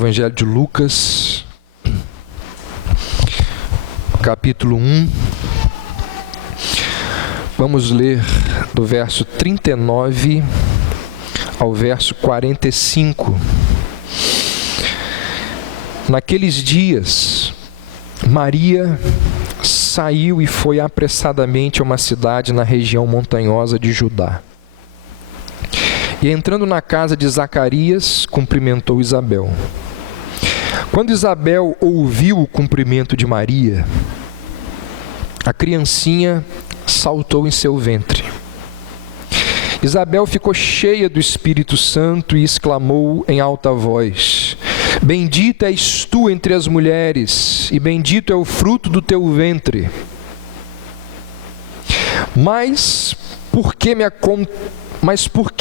Evangelho de Lucas, capítulo 1. Vamos ler do verso 39 ao verso 45. Naqueles dias, Maria saiu e foi apressadamente a uma cidade na região montanhosa de Judá. E entrando na casa de Zacarias, cumprimentou Isabel. Quando Isabel ouviu o cumprimento de Maria, a criancinha saltou em seu ventre. Isabel ficou cheia do Espírito Santo e exclamou em alta voz: Bendita és tu entre as mulheres, e bendito é o fruto do teu ventre. Mas por que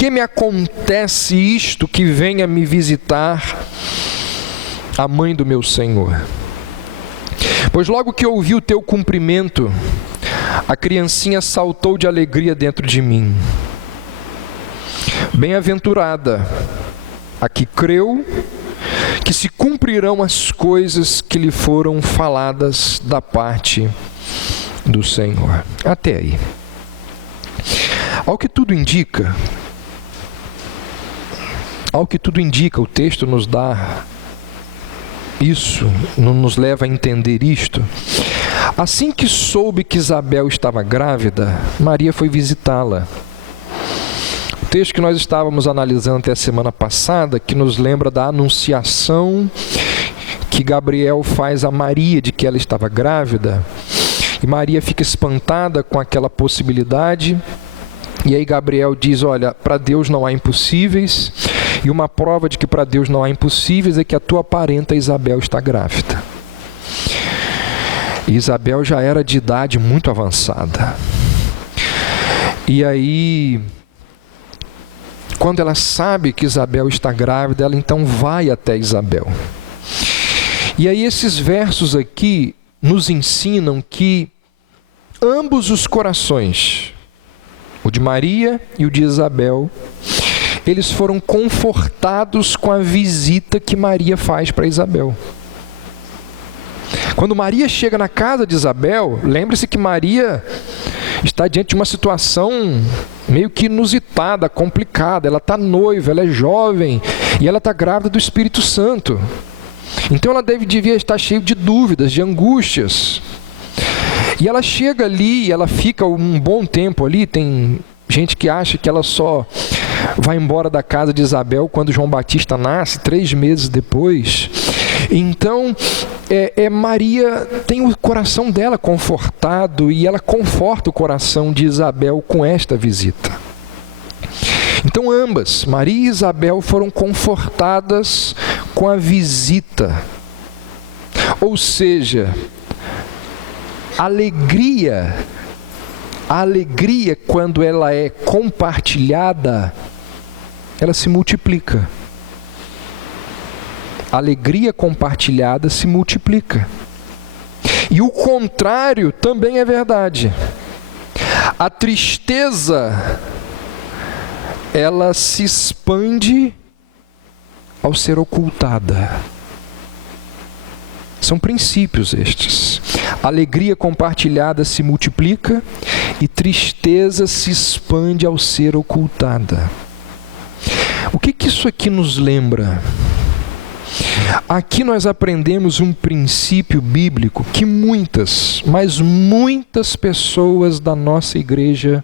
me acontece isto, que venha me visitar a mãe do meu Senhor? Pois logo que ouvi o teu cumprimento, a criancinha saltou de alegria dentro de mim. Bem-aventurada a que creu que se cumprirão as coisas que lhe foram faladas da parte do Senhor. Até aí. Ao que tudo indica, o texto nos dá isso, nos leva a entender isto. Assim que soube que Isabel estava grávida, Maria foi visitá-la. O texto que nós estávamos analisando até a semana passada, que nos lembra da anunciação que Gabriel faz a Maria de que ela estava grávida, e Maria fica espantada com aquela possibilidade. E aí Gabriel diz: olha, para Deus não há impossíveis, e uma prova de que para Deus não há impossíveis é que a tua parenta Isabel está grávida. E Isabel já era de idade muito avançada. E aí, quando ela sabe que Isabel está grávida, ela então vai até Isabel. E aí esses versos aqui nos ensinam que ambos os corações, o de Maria e o de Isabel, eles foram confortados com a visita que Maria faz para Isabel. Quando Maria chega na casa de Isabel, lembre-se que Maria está diante de uma situação meio que inusitada, complicada. Ela está noiva, ela é jovem e ela está grávida do Espírito Santo. Então ela devia estar cheia de dúvidas, de angústias. E ela chega ali, ela fica um bom tempo ali. Tem gente que acha que ela só vai embora da casa de Isabel quando João Batista nasce, 3 meses depois. Então, Maria tem o coração dela confortado e ela conforta o coração de Isabel com esta visita. Então ambas, Maria e Isabel, foram confortadas com a visita. Ou seja, a alegria quando ela é compartilhada, ela se multiplica. A alegria compartilhada se multiplica. E o contrário também é verdade. A tristeza, ela se expande ao ser ocultada. São princípios estes. Alegria compartilhada se multiplica e tristeza se expande ao ser ocultada. O que isso aqui nos lembra? Aqui nós aprendemos um princípio bíblico que muitas, mas muitas pessoas da nossa igreja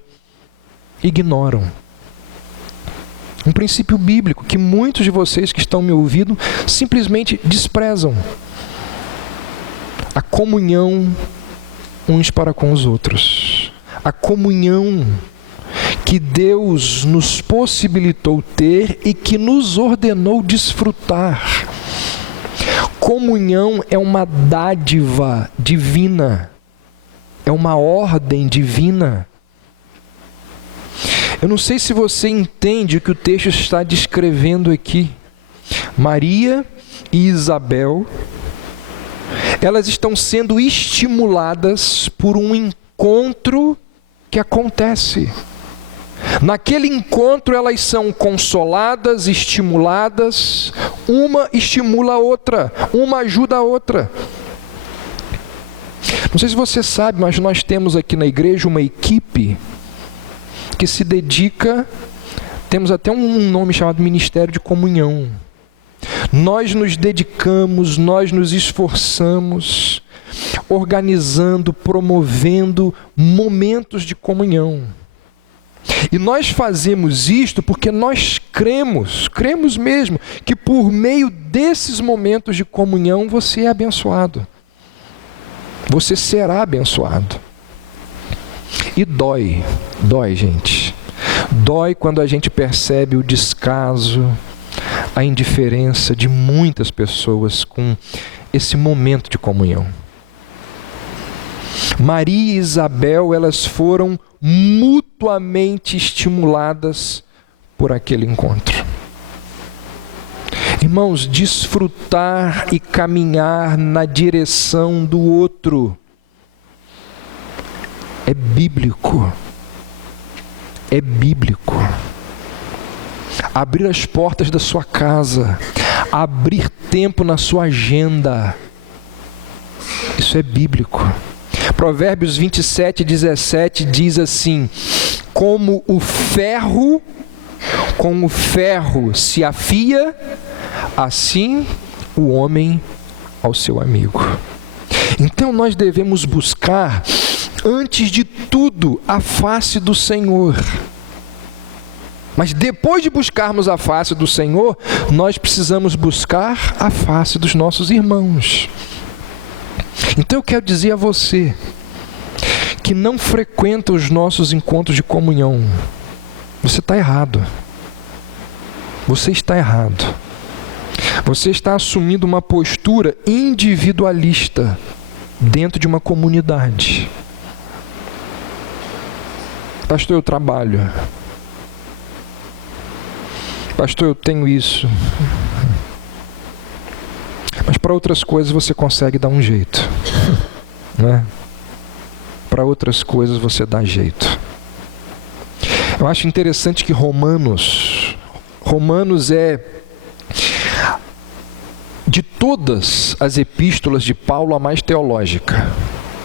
ignoram. Um princípio bíblico que muitos de vocês que estão me ouvindo simplesmente desprezam. A comunhão uns para com os outros. A comunhão que Deus nos possibilitou ter e que nos ordenou desfrutar. Comunhão é uma dádiva divina. É uma ordem divina. Eu não sei se você entende o que o texto está descrevendo aqui. Maria e Isabel, elas estão sendo estimuladas por um encontro que acontece. Naquele encontro elas são consoladas, estimuladas, uma estimula a outra, uma ajuda a outra. Não sei se você sabe, mas nós temos aqui na igreja uma equipe que se dedica, temos até um nome chamado Ministério de Comunhão. Nós nos dedicamos, nós nos esforçamos, organizando, promovendo momentos de comunhão. E nós fazemos isto porque nós cremos mesmo, que por meio desses momentos de comunhão você é abençoado. Você será abençoado. E dói, gente. Dói quando a gente percebe o descaso, a indiferença de muitas pessoas com esse momento de comunhão. Maria e Isabel, elas foram mutuamente estimuladas por aquele encontro. Irmãos, desfrutar e caminhar na direção do outro é bíblico. É bíblico. Abrir as portas da sua casa, abrir tempo na sua agenda, isso é bíblico. Provérbios 27:17 diz assim: como o ferro se afia, assim o homem ao seu amigo. Então nós devemos buscar, antes de tudo, a face do Senhor. Mas depois de buscarmos a face do Senhor, nós precisamos buscar a face dos nossos irmãos. Então eu quero dizer a você que não frequenta os nossos encontros de comunhão, você está errado. Você está errado. Você está assumindo uma postura individualista dentro de uma comunidade. Pastor, eu trabalho. Pastor, eu tenho isso. Mas para outras coisas você consegue dar um jeito, né? Para outras coisas você dá jeito. Eu acho interessante que Romanos é, de todas as epístolas de Paulo, a mais teológica.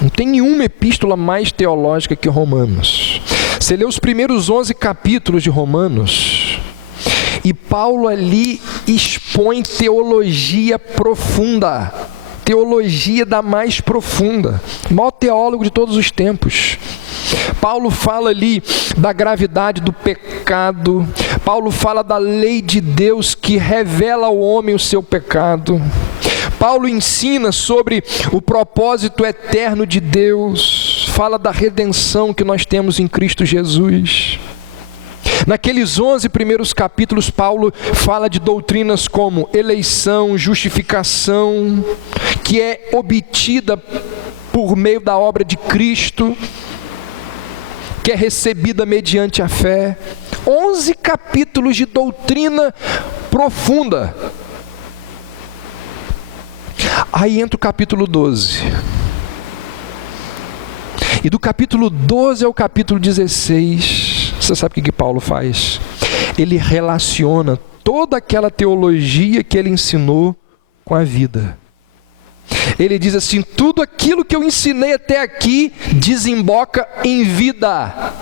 Não tem nenhuma epístola mais teológica que Romanos. Você lê os primeiros 11 capítulos de Romanos, e Paulo ali expõe teologia profunda, teologia da mais profunda, o maior teólogo de todos os tempos. Paulo fala ali da gravidade do pecado, Paulo fala da lei de Deus que revela ao homem o seu pecado. Paulo ensina sobre o propósito eterno de Deus, fala da redenção que nós temos em Cristo Jesus. Naqueles 11 primeiros capítulos, Paulo fala de doutrinas como eleição, justificação, que é obtida por meio da obra de Cristo, que é recebida mediante a fé. 11 capítulos de doutrina profunda. Aí entra o capítulo 12. E do capítulo 12 ao capítulo 16, você sabe o que Paulo faz? Ele relaciona toda aquela teologia que ele ensinou com a vida. Ele diz assim: tudo aquilo que eu ensinei até aqui desemboca em vida.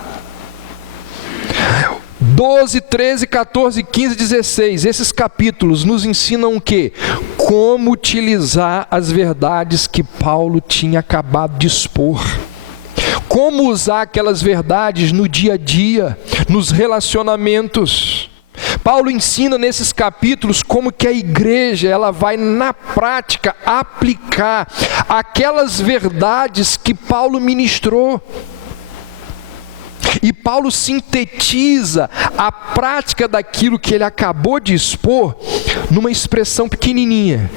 12, 13, 14, 15, 16, esses capítulos nos ensinam o quê? Como utilizar as verdades que Paulo tinha acabado de expor. Como usar aquelas verdades no dia a dia, nos relacionamentos. Paulo ensina nesses capítulos como que a igreja ela vai na prática aplicar aquelas verdades que Paulo ministrou. E Paulo sintetiza a prática daquilo que ele acabou de expor numa expressão pequenininha,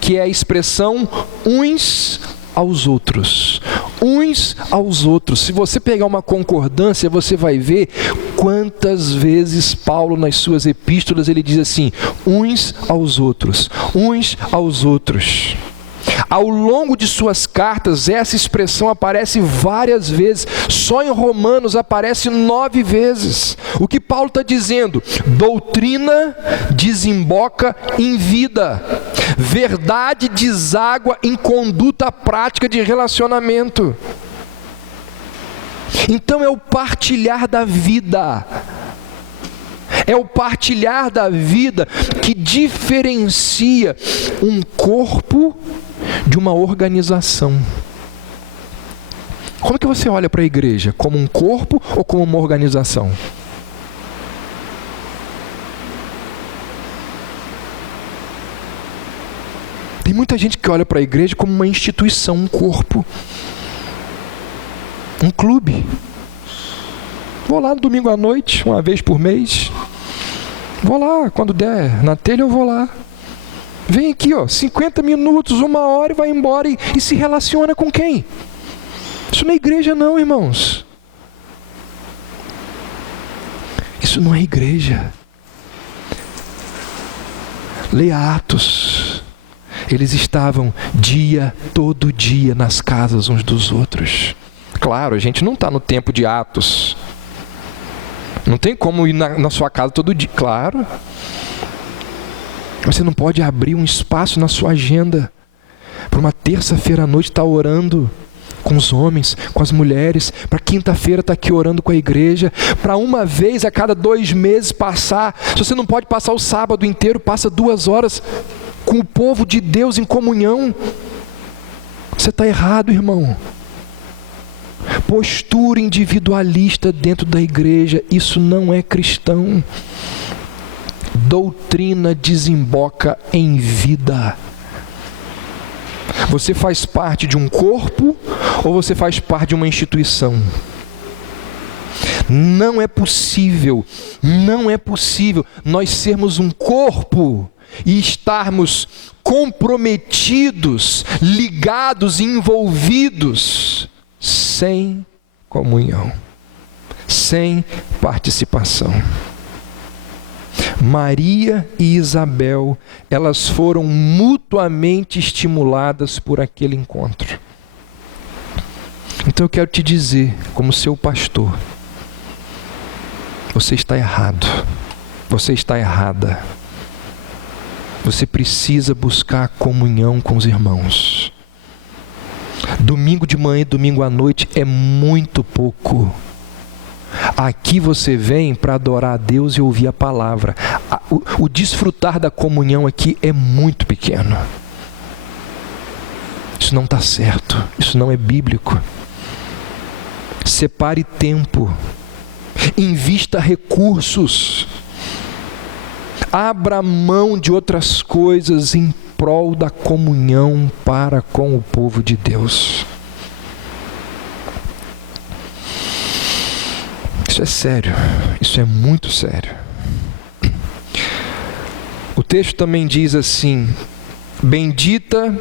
que é a expressão uns aos outros. Uns aos outros. Se você pegar uma concordância, você vai ver quantas vezes Paulo nas suas epístolas ele diz assim: uns aos outros, uns aos outros. Ao longo de suas cartas, essa expressão aparece várias vezes. Só em Romanos aparece 9 vezes. O que Paulo está dizendo? Doutrina desemboca em vida. Verdade deságua em conduta prática de relacionamento. Então é o partilhar da vida. É o partilhar da vida que diferencia um corpo de uma organização. Como é que você olha para a igreja? Como um corpo ou como uma organização? Tem muita gente que olha para a igreja como uma instituição, um corpo, um clube. Vou lá no domingo à noite, uma vez por mês. Vou lá, quando der na telha eu vou lá. Vem aqui, 50 minutos, 1 hora e vai embora e se relaciona com quem? Isso não é igreja não, irmãos. Isso não é igreja. Leia Atos. Eles estavam todo dia nas casas uns dos outros. Claro, a gente não está no tempo de Atos. Não tem como ir na sua casa todo dia, claro. Você não pode abrir um espaço na sua agenda para uma terça-feira à noite estar orando com os homens, com as mulheres, para quinta-feira estar aqui orando com a igreja, para uma vez a cada 2 meses passar. Se você não pode passar o sábado inteiro, passa 2 horas com o povo de Deus em comunhão. Você está errado, irmão. Postura individualista dentro da igreja, isso não é cristão. Doutrina desemboca em vida. Você faz parte de um corpo ou você faz parte de uma instituição? Não é possível nós sermos um corpo e estarmos comprometidos, ligados e envolvidos sem comunhão, sem participação. Maria e Isabel, elas foram mutuamente estimuladas por aquele encontro. Então eu quero te dizer, como seu pastor, você está errado, você está errada. Você precisa buscar comunhão com os irmãos. Domingo de manhã e domingo à noite é muito pouco. Aqui você vem para adorar a Deus e ouvir a palavra. O desfrutar da comunhão aqui é muito pequeno. Isso não está certo. Isso não é bíblico. Separe tempo. Invista recursos. Abra mão de outras coisas em prol da comunhão para com o povo de Deus. Isso é sério, isso é muito sério. O texto também diz assim: bendita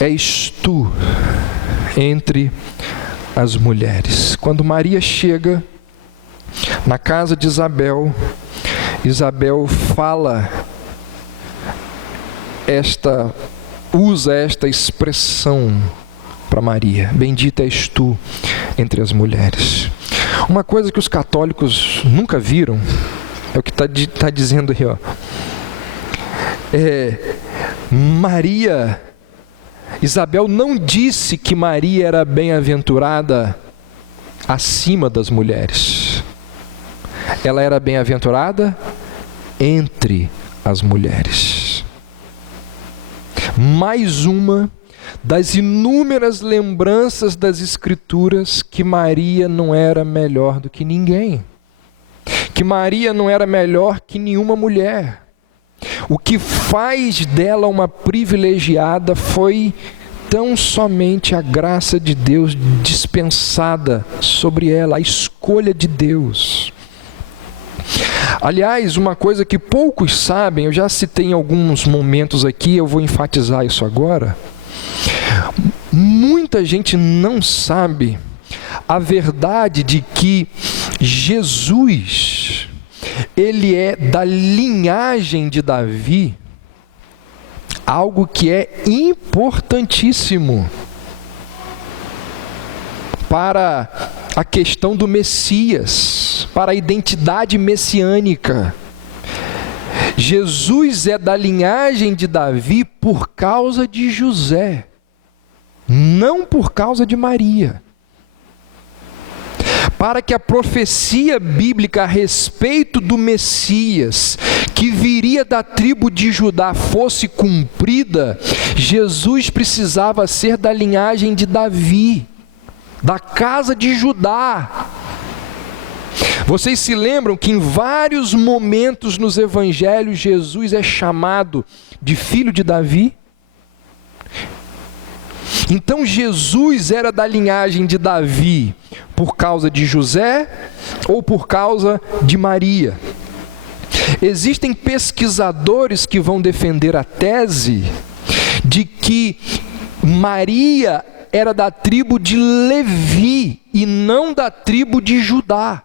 és tu entre as mulheres. Quando Maria chega na casa de Isabel, Isabel usa esta expressão para Maria: bendita és tu entre as mulheres. Uma coisa que os católicos nunca viram é o que está dizendo aí, Isabel não disse que Maria era bem-aventurada acima das mulheres. Ela era bem-aventurada entre as mulheres. Mais uma das inúmeras lembranças das Escrituras que Maria não era melhor do que ninguém. Que Maria não era melhor que nenhuma mulher. O que faz dela uma privilegiada foi tão somente a graça de Deus dispensada sobre ela, a escolha de Deus. Aliás, uma coisa que poucos sabem, eu já citei em alguns momentos aqui, eu vou enfatizar isso agora. Muita gente não sabe a verdade de que Jesus, ele é da linhagem de Davi algo que é importantíssimo para a questão do Messias, para a identidade messiânica. Jesus é da linhagem de Davi por causa de José, não por causa de Maria. Para que a profecia bíblica a respeito do Messias, que viria da tribo de Judá, fosse cumprida, Jesus precisava ser da linhagem de Davi, da casa de Judá. Vocês se lembram que em vários momentos nos evangelhos Jesus é chamado de filho de Davi? Então Jesus era da linhagem de Davi por causa de José ou por causa de Maria? Existem pesquisadores que vão defender a tese de que Maria era da tribo de Levi e não da tribo de Judá.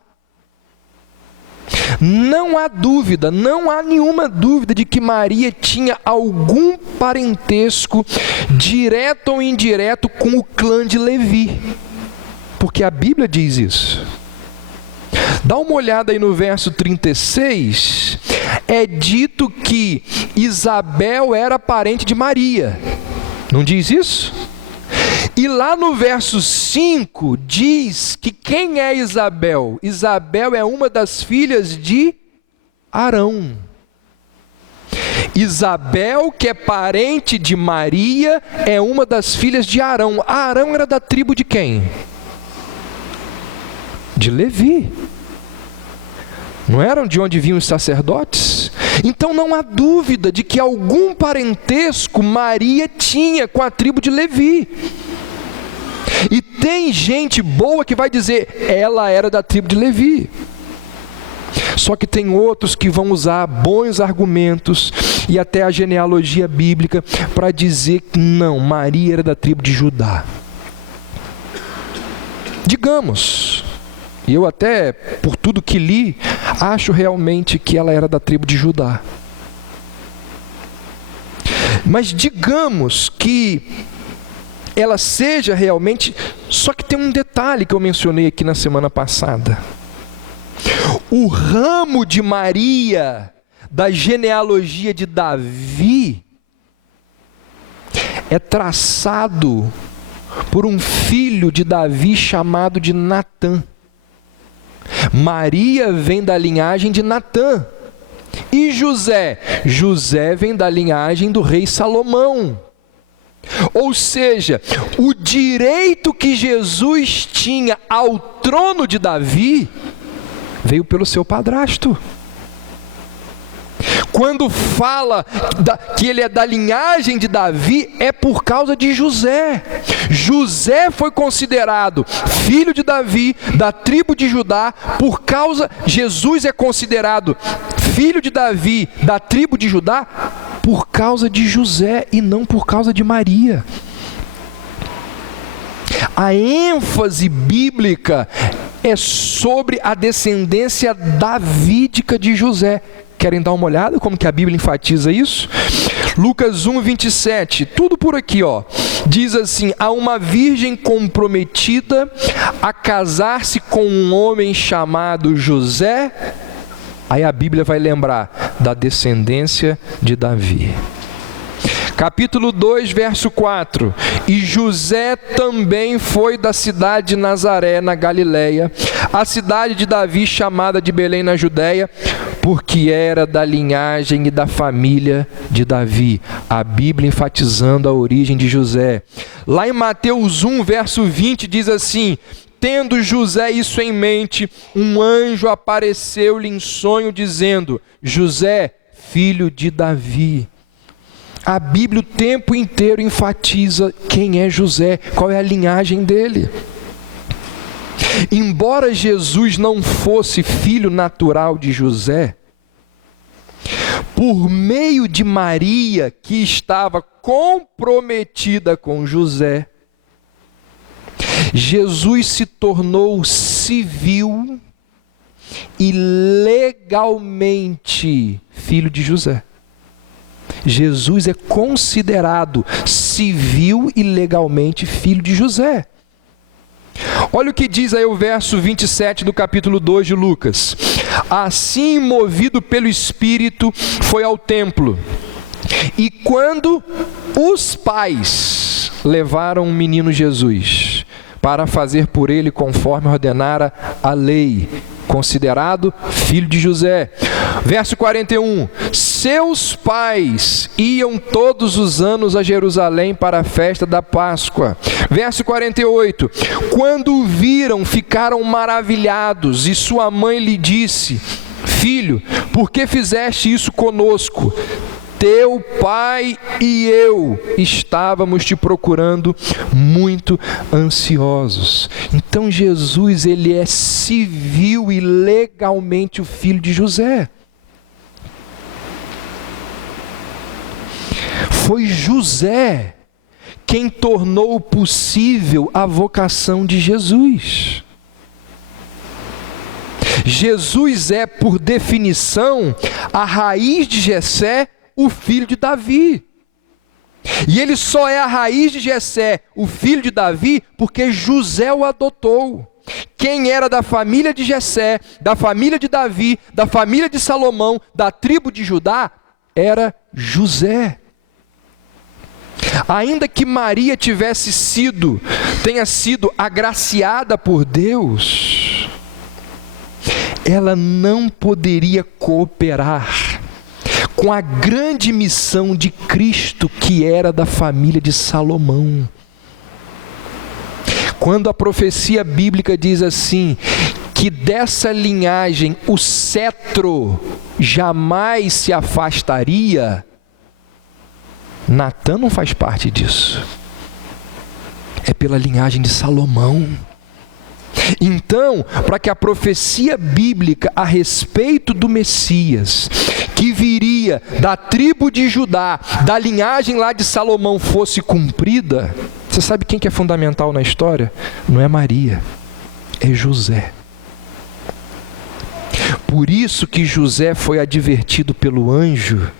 Não há dúvida, não há nenhuma dúvida de que Maria tinha algum parentesco, direto ou indireto, com o clã de Levi, porque a Bíblia diz isso. Dá uma olhada aí no verso 36, é dito que Isabel era parente de Maria, não diz isso? E lá no verso 5 diz que quem é Isabel? Isabel é uma das filhas de Arão. Isabel, que é parente de Maria, é uma das filhas de Arão. Arão era da tribo de quem? De Levi. Não eram de onde vinham os sacerdotes? Então não há dúvida de que algum parentesco Maria tinha com a tribo de Levi. E tem gente boa que vai dizer, ela era da tribo de Levi. Só que tem outros que vão usar bons argumentos e até a genealogia bíblica para dizer que não, Maria era da tribo de Judá. Digamos, e eu até, por tudo que li, acho realmente que ela era da tribo de Judá. Mas digamos que ela seja realmente, só que tem um detalhe que eu mencionei aqui na semana passada. O ramo de Maria, da genealogia de Davi, é traçado por um filho de Davi chamado de Natã. Maria vem da linhagem de Natã. E José? José vem da linhagem do rei Salomão. Ou seja, o direito que Jesus tinha ao trono de Davi veio pelo seu padrasto. Quando fala que ele é da linhagem de Davi, é por causa de José. José foi considerado filho de Davi, da tribo de Judá, por causa... Jesus é considerado filho de Davi, da tribo de Judá, por causa de José e não por causa de Maria. A ênfase bíblica é sobre a descendência davídica de José. Querem dar uma olhada como que a Bíblia enfatiza isso? Lucas 1, 27, tudo por aqui, ó. Diz assim, há uma virgem comprometida a casar-se com um homem chamado José. Aí a Bíblia vai lembrar da descendência de Davi. Capítulo 2, verso 4. E José também foi da cidade de Nazaré, na Galileia, a cidade de Davi, chamada de Belém, na Judéia, porque era da linhagem e da família de Davi. A Bíblia enfatizando a origem de José. Lá em Mateus 1, verso 20, diz assim, tendo José isso em mente, um anjo apareceu-lhe em sonho, dizendo, José, filho de Davi. A Bíblia o tempo inteiro enfatiza quem é José, qual é a linhagem dele. Embora Jesus não fosse filho natural de José, por meio de Maria, que estava comprometida com José, Jesus se tornou civil e legalmente filho de José. Jesus é considerado civil e legalmente filho de José. Olha o que diz aí o verso 27 do capítulo 2 de Lucas. Assim, movido pelo Espírito, foi ao templo. E quando os pais levaram o menino Jesus para fazer por ele conforme ordenara a lei, considerado filho de José. Verso 41, seus pais iam todos os anos a Jerusalém para a festa da Páscoa. Verso 48, quando o viram, ficaram maravilhados, e sua mãe lhe disse: filho, por que fizeste isso conosco? Teu pai e eu estávamos te procurando muito ansiosos. Então Jesus, ele é civil e legalmente o filho de José. Foi José quem tornou possível a vocação de Jesus. Jesus é, por definição, a raiz de Jessé, o filho de Davi. E ele só é a raiz de Jessé, o filho de Davi, porque José o adotou. Quem era da família de Jessé, da família de Davi, da família de Salomão, da tribo de Judá, era José. Ainda que Maria tenha sido agraciada por Deus, ela não poderia cooperar com a grande missão de Cristo, que era da família de Salomão. Quando a profecia bíblica diz assim, que dessa linhagem o cetro jamais se afastaria, Natã não faz parte disso. É pela linhagem de Salomão. Então, para que a profecia bíblica a respeito do Messias, que viria da tribo de Judá, da linhagem lá de Salomão, fosse cumprida, você sabe quem que é fundamental na história? Não é Maria, é José. Por isso que José foi advertido pelo anjo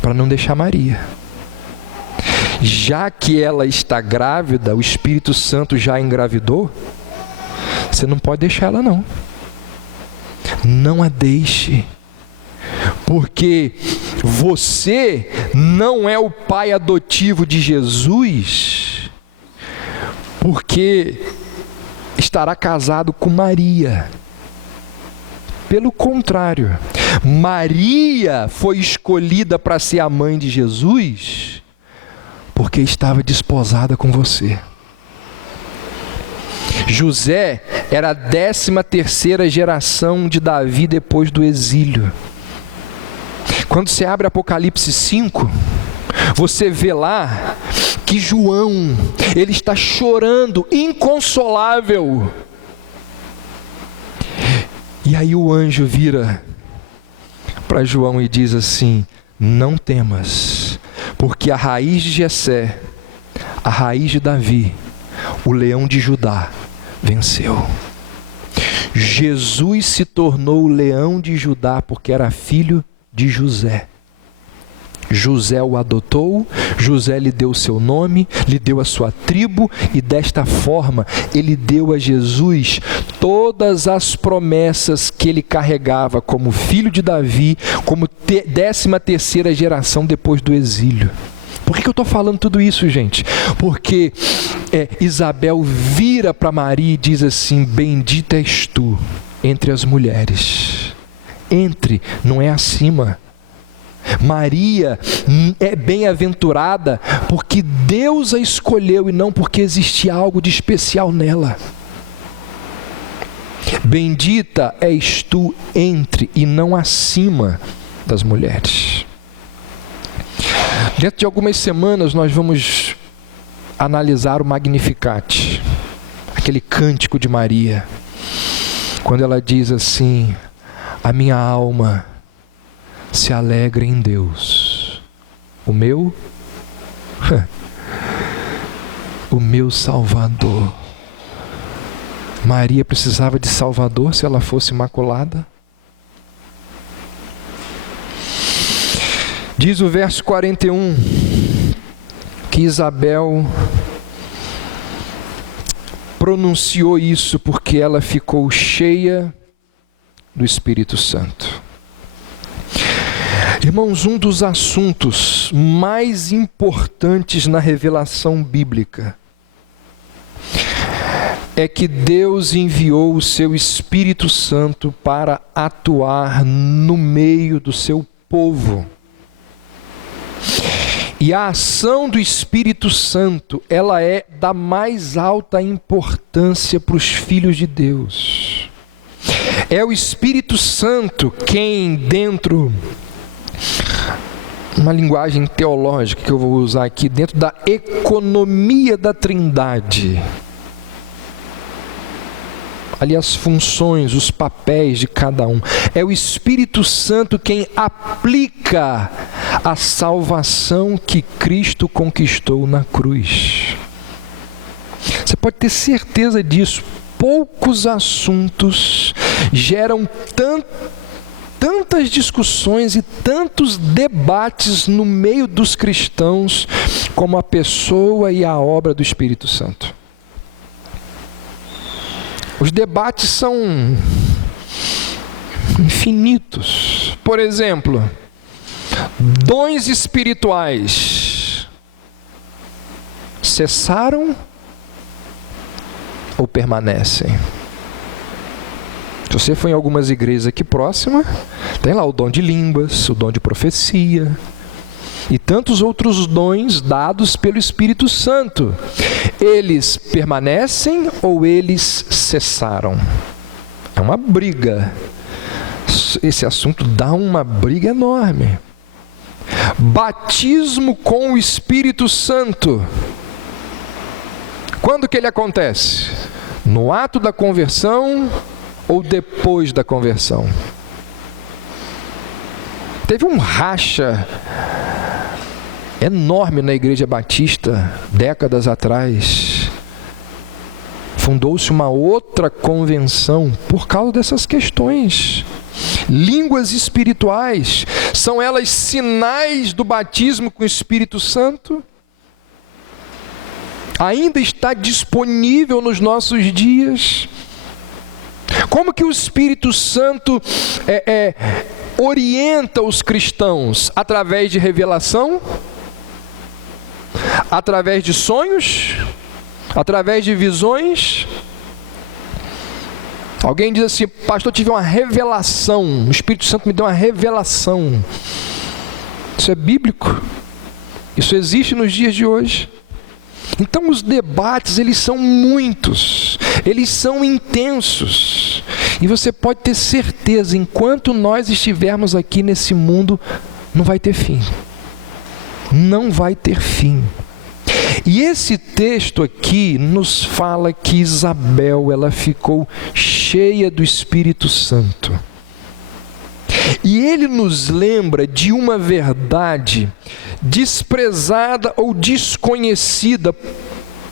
para não deixar Maria. Já que ela está grávida, o Espírito Santo já a engravidou, você não pode deixar ela não. Não a deixe. Porque você não é o pai adotivo de Jesus, porque estará casado com Maria. Pelo contrário, Maria foi escolhida para ser a mãe de Jesus, porque estava desposada com você. José era a 13ª geração de Davi depois do exílio. Quando você abre Apocalipse 5, você vê lá que João, ele está chorando, inconsolável. E aí o anjo vira para João e diz assim: não temas, porque a raiz de Jessé, a raiz de Davi, o leão de Judá, venceu. Jesus se tornou o leão de Judá porque era filho de José. José o adotou, José lhe deu o seu nome, lhe deu a sua tribo, e desta forma ele deu a Jesus todas as promessas que ele carregava como filho de Davi, como 13ª geração depois do exílio. Por que eu estou falando tudo isso, gente? Porque Isabel vira para Maria e diz assim: bendita és tu entre as mulheres. Entre, não é acima. Maria é bem-aventurada porque Deus a escolheu e não porque existia algo de especial nela. Bendita és tu entre e não acima das mulheres. Dentro de algumas semanas nós vamos analisar o Magnificat, aquele cântico de Maria, quando ela diz assim: a minha alma se alegra em Deus, o meu Salvador. Maria precisava de Salvador se ela fosse imaculada? Diz o verso 41 que Isabel pronunciou isso porque ela ficou cheia do Espírito Santo. Irmãos, um dos assuntos mais importantes na revelação bíblica é que Deus enviou o seu Espírito Santo para atuar no meio do seu povo. E a ação do Espírito Santo, ela é da mais alta importância para os filhos de Deus. É o Espírito Santo quem, dentro, uma linguagem teológica que eu vou usar aqui, dentro da economia da Trindade, ali as funções, os papéis de cada um. É o Espírito Santo quem aplica a salvação que Cristo conquistou na cruz. Você pode ter certeza disso. Poucos assuntos geram tantas discussões e tantos debates no meio dos cristãos como a pessoa e a obra do Espírito Santo. Os debates são infinitos. Por exemplo, dons espirituais cessaram ou permanecem? Se você for em algumas igrejas aqui próximas, tem lá o dom de línguas, o dom de profecia e tantos outros dons dados pelo Espírito Santo. Eles permanecem ou eles cessaram? É uma briga. Esse assunto dá uma briga enorme. Batismo com o Espírito Santo. Quando que ele acontece? No ato da conversão ou depois da conversão? Teve um racha enorme na Igreja Batista, décadas atrás. Fundou-se uma outra convenção por causa dessas questões. Línguas espirituais, são elas sinais do batismo com o Espírito Santo? Ainda está disponível nos nossos dias? Como que o Espírito Santo orienta os cristãos? Através de revelação? Através de sonhos? Através de visões? Alguém diz assim: pastor, eu tive uma revelação, o Espírito Santo me deu uma revelação. Isso é bíblico? Isso existe nos dias de hoje? Então os debates, eles são muitos, eles são intensos, e você pode ter certeza, enquanto nós estivermos aqui nesse mundo, não vai ter fim. Não vai ter fim. E esse texto aqui nos fala que Isabel, ela ficou cheia do Espírito Santo. E ele nos lembra de uma verdade desprezada ou desconhecida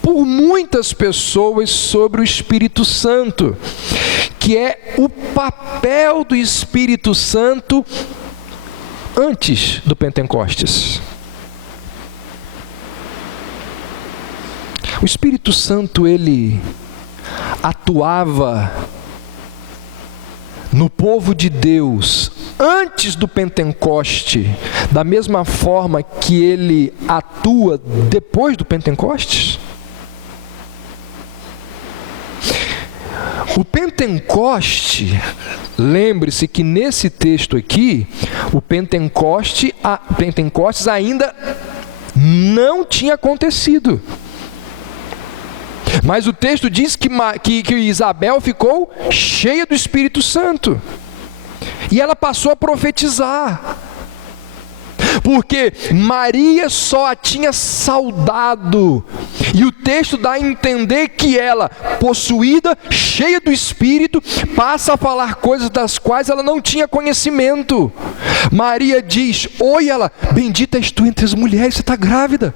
por muitas pessoas sobre o Espírito Santo, que é o papel do Espírito Santo antes do Pentecostes. O Espírito Santo, ele atuava no povo de Deus antes do Pentecoste, da mesma forma que ele atua depois do Pentecoste? O Pentecoste, lembre-se que nesse texto aqui, o Pentecostes ainda não tinha acontecido. Mas o texto diz que Isabel ficou cheia do Espírito Santo. E ela passou a profetizar. Porque Maria só a tinha saudado. E o texto dá a entender que ela, possuída, cheia do Espírito, passa a falar coisas das quais ela não tinha conhecimento. Maria diz: oi, ela, bendita és tu entre as mulheres, você está grávida.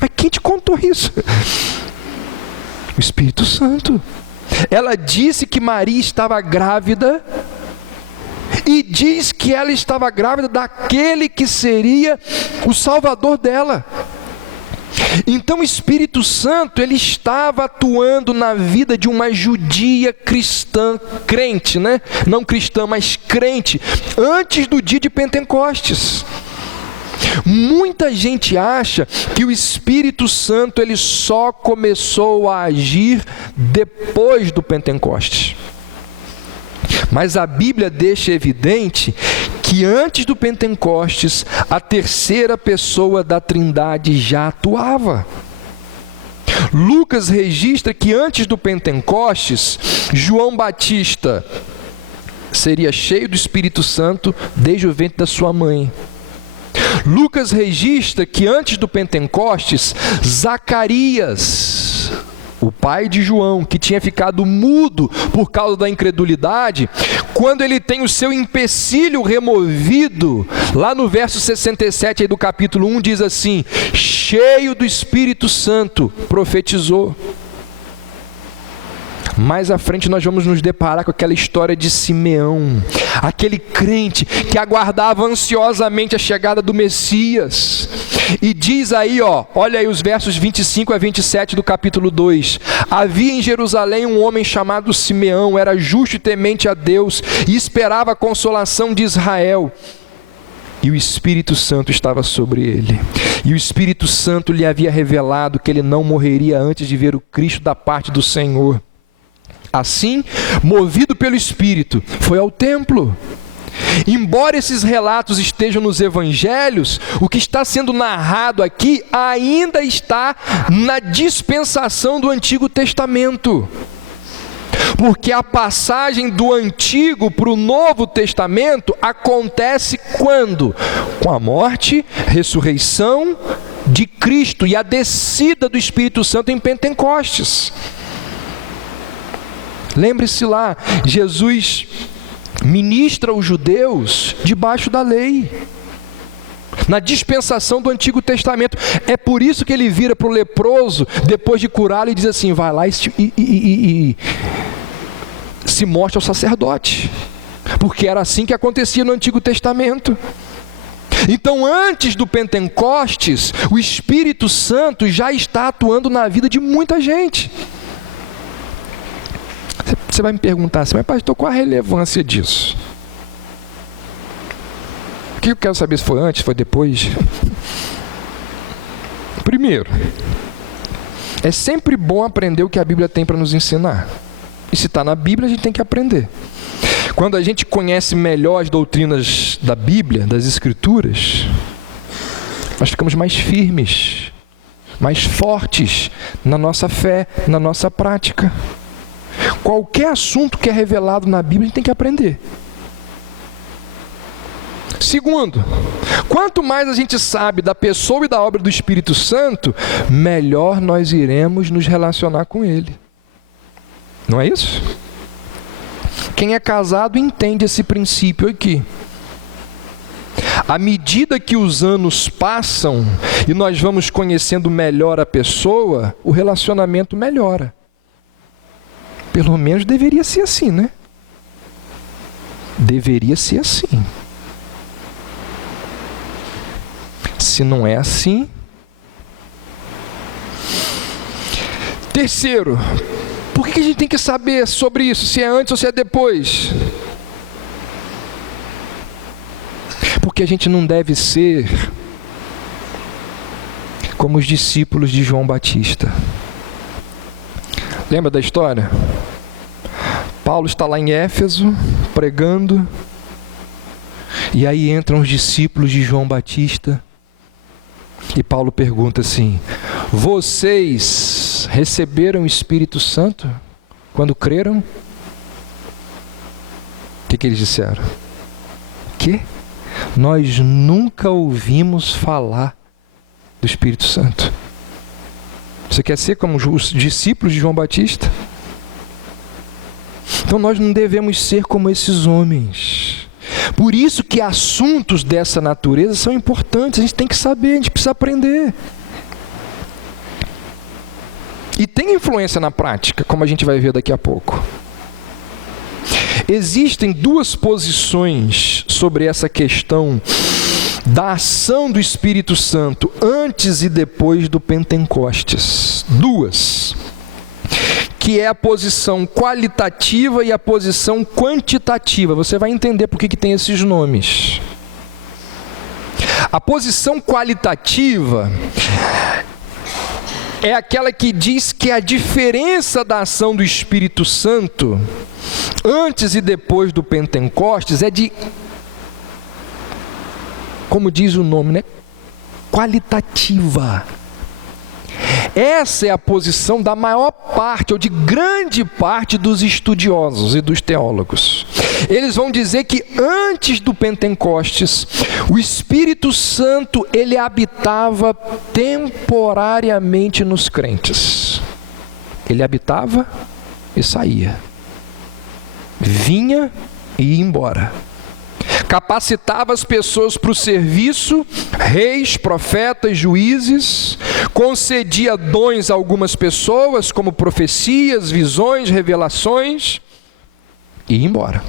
Mas quem te contou isso? O Espírito Santo. Ela disse que Maria estava grávida e diz que ela estava grávida daquele que seria o Salvador dela. Então o Espírito Santo, ele estava atuando na vida de uma judia cristã, crente, né? Não cristã, mas crente, antes do dia de Pentecostes. Muita gente acha que o Espírito Santo ele só começou a agir depois do Pentecostes. Mas a Bíblia deixa evidente que antes do Pentecostes, a terceira pessoa da Trindade já atuava. Lucas registra que antes do Pentecostes, João Batista seria cheio do Espírito Santo desde o ventre da sua mãe. Lucas registra que antes do Pentecostes, Zacarias, o pai de João, que tinha ficado mudo por causa da incredulidade, quando ele tem o seu empecilho removido, lá no verso 67 aí do capítulo 1, diz assim: cheio do Espírito Santo, profetizou. Mais à frente nós vamos nos deparar com aquela história de Simeão, aquele crente que aguardava ansiosamente a chegada do Messias. E diz aí, olha aí os versos 25 a 27 do capítulo 2. Havia em Jerusalém um homem chamado Simeão, era justo e temente a Deus, e esperava a consolação de Israel. E o Espírito Santo estava sobre ele. E o Espírito Santo lhe havia revelado que ele não morreria antes de ver o Cristo da parte do Senhor. Assim, movido pelo Espírito, foi ao templo. Embora esses relatos estejam nos evangelhos, o que está sendo narrado aqui ainda está na dispensação do Antigo Testamento. Porque a passagem do Antigo para o Novo Testamento acontece quando? Com a morte, ressurreição de Cristo e a descida do Espírito Santo em Pentecostes. Lembre-se lá, Jesus ministra os judeus debaixo da lei, na dispensação do Antigo Testamento. É por isso que ele vira para o leproso, depois de curá-lo, e diz assim: vai lá e se mostra ao sacerdote, porque era assim que acontecia no Antigo Testamento. Então, antes do Pentecostes, o Espírito Santo já está atuando na vida de muita gente. Você vai me perguntar assim: mas pastor, qual a relevância disso? O que eu quero saber, se foi antes, se foi depois? Primeiro, é sempre bom aprender o que a Bíblia tem para nos ensinar. E se está na Bíblia, a gente tem que aprender. Quando a gente conhece melhor as doutrinas da Bíblia, das Escrituras, nós ficamos mais firmes, mais fortes na nossa fé, na nossa prática. Qualquer assunto que é revelado na Bíblia, a gente tem que aprender. Segundo, quanto mais a gente sabe da pessoa e da obra do Espírito Santo, melhor nós iremos nos relacionar com Ele. Não é isso? Quem é casado entende esse princípio aqui. À medida que os anos passam e nós vamos conhecendo melhor a pessoa, o relacionamento melhora. Pelo menos deveria ser assim, né? Deveria ser assim. Se não é assim... Terceiro, por que a gente tem que saber sobre isso? Se é antes ou se é depois? Porque a gente não deve ser como os discípulos de João Batista. Lembra da história? Paulo está lá em Éfeso, pregando, e aí entram os discípulos de João Batista, e Paulo pergunta assim: vocês receberam o Espírito Santo quando creram? O que eles disseram? Que? Nós nunca ouvimos falar do Espírito Santo. Você quer ser como os discípulos de João Batista? Então nós não devemos ser como esses homens. Por isso que assuntos dessa natureza são importantes, a gente tem que saber, a gente precisa aprender. E tem influência na prática, como a gente vai ver daqui a pouco. Existem duas posições sobre essa questão da ação do Espírito Santo antes e depois do Pentecostes. Duas. Que é a posição qualitativa e a posição quantitativa. Você vai entender por que tem esses nomes. A posição qualitativa é aquela que diz que a diferença da ação do Espírito Santo antes e depois do Pentecostes é de, como diz o nome, né? Qualitativa. Essa é a posição da maior parte, ou de grande parte dos estudiosos e dos teólogos. Eles vão dizer que antes do Pentecostes, o Espírito Santo, ele habitava temporariamente nos crentes. Ele habitava e saía. Vinha e ia embora. Capacitava as pessoas para o serviço, reis, profetas, juízes, concedia dons a algumas pessoas, como profecias, visões, revelações, e ia embora.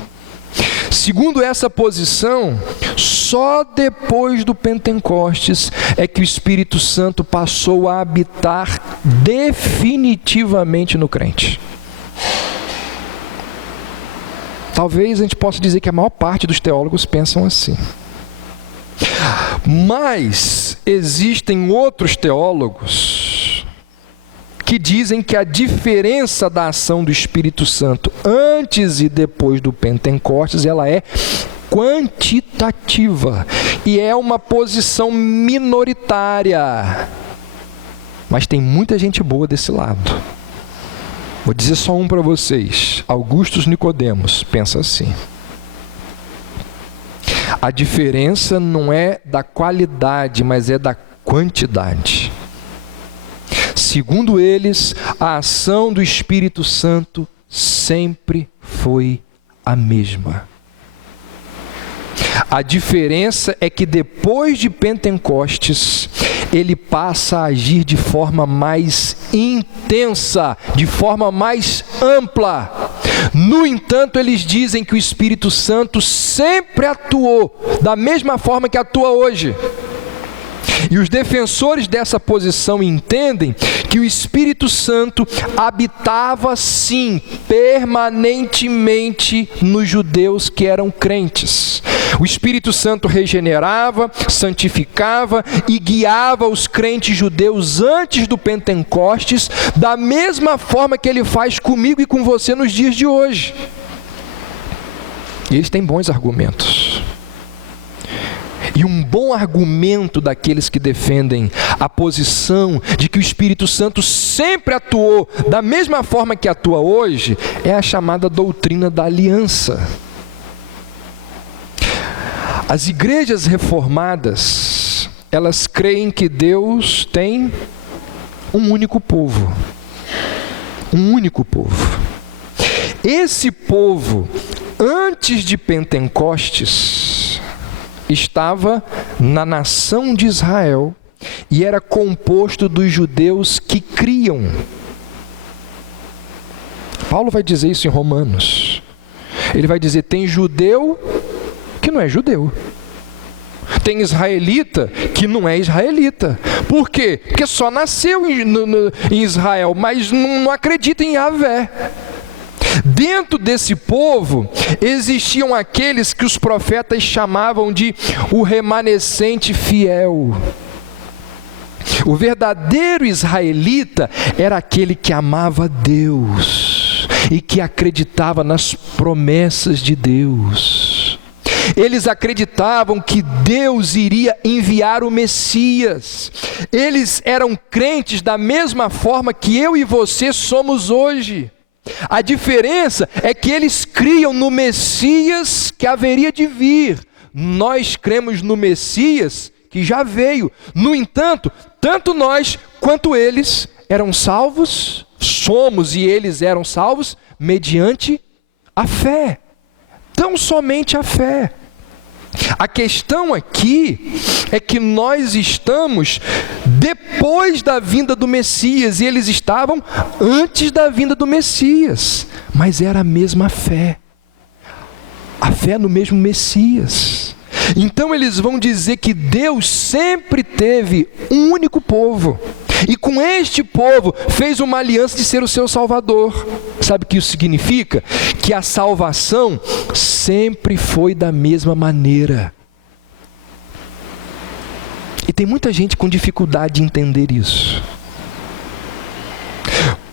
Segundo essa posição, só depois do Pentecostes é que o Espírito Santo passou a habitar definitivamente no crente. Talvez a gente possa dizer que a maior parte dos teólogos pensam assim. Mas existem outros teólogos que dizem que a diferença da ação do Espírito Santo antes e depois do Pentecostes, ela é quantitativa e é uma posição minoritária. Mas tem muita gente boa desse lado. Vou dizer só um para vocês. Augustus Nicodemos pensa assim. A diferença não é da qualidade, mas é da quantidade. Segundo eles, a ação do Espírito Santo sempre foi a mesma. A diferença é que depois de Pentecostes, ele passa a agir de forma mais intensa, de forma mais ampla. No entanto, eles dizem que o Espírito Santo sempre atuou da mesma forma que atua hoje. E os defensores dessa posição entendem que o Espírito Santo habitava sim, permanentemente nos judeus que eram crentes. O Espírito Santo regenerava, santificava e guiava os crentes judeus antes do Pentecostes, da mesma forma que ele faz comigo e com você nos dias de hoje. E eles têm bons argumentos. E um bom argumento daqueles que defendem a posição de que o Espírito Santo sempre atuou da mesma forma que atua hoje é a chamada doutrina da aliança. As igrejas reformadas, elas creem que Deus tem um único povo. Um único povo. Esse povo, antes de Pentecostes, estava na nação de Israel e era composto dos judeus que criam. Paulo vai dizer isso em Romanos. Ele vai dizer, tem judeu que não é judeu. Tem israelita que não é israelita. Por quê? Porque só nasceu em Israel, mas não acredita em Yahvé. Dentro desse povo, existiam aqueles que os profetas chamavam de o remanescente fiel. O verdadeiro israelita era aquele que amava Deus e que acreditava nas promessas de Deus. Eles acreditavam que Deus iria enviar o Messias. Eles eram crentes da mesma forma que eu e você somos hoje. A diferença é que eles criam no Messias que haveria de vir. Nós cremos no Messias que já veio. No entanto, tanto nós quanto eles eram salvos, somos e eles eram salvos mediante a fé. Tão somente a fé. A questão aqui é que nós estamos depois da vinda do Messias e eles estavam antes da vinda do Messias, mas era a mesma fé. A fé no mesmo Messias. Então eles vão dizer que Deus sempre teve um único povo. E com este povo fez uma aliança de ser o seu Salvador. Sabe o que isso significa? Que a salvação sempre foi da mesma maneira. E tem muita gente com dificuldade de entender isso.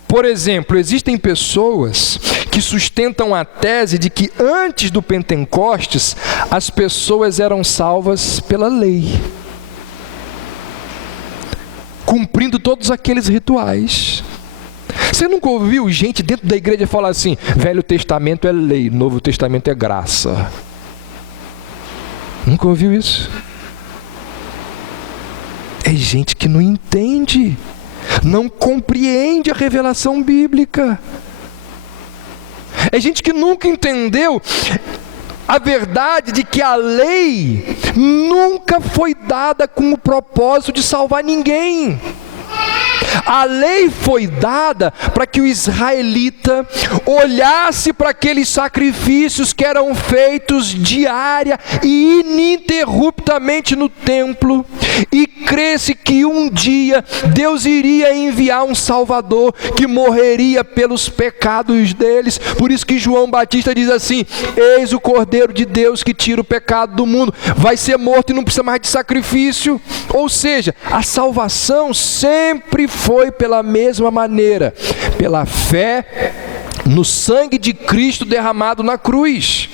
Por exemplo, existem pessoas que sustentam a tese de que antes do Pentecostes, as pessoas eram salvas pela lei, cumprindo todos aqueles rituais. Você nunca ouviu gente dentro da igreja falar assim: Velho Testamento é lei, Novo Testamento é graça? Nunca ouviu isso? É gente que não entende, não compreende a revelação bíblica. É gente que nunca entendeu a verdade de que a lei nunca foi dada com o propósito de salvar ninguém. A lei foi dada para que o israelita olhasse para aqueles sacrifícios que eram feitos diária e ininterruptamente no templo e cresse que um dia Deus iria enviar um Salvador que morreria pelos pecados deles. Por isso que João Batista diz assim: eis o Cordeiro de Deus que tira o pecado do mundo. Vai ser morto e não precisa mais de sacrifício. Ou seja, a salvação sempre foi pela mesma maneira, pela fé no sangue de Cristo derramado na cruz.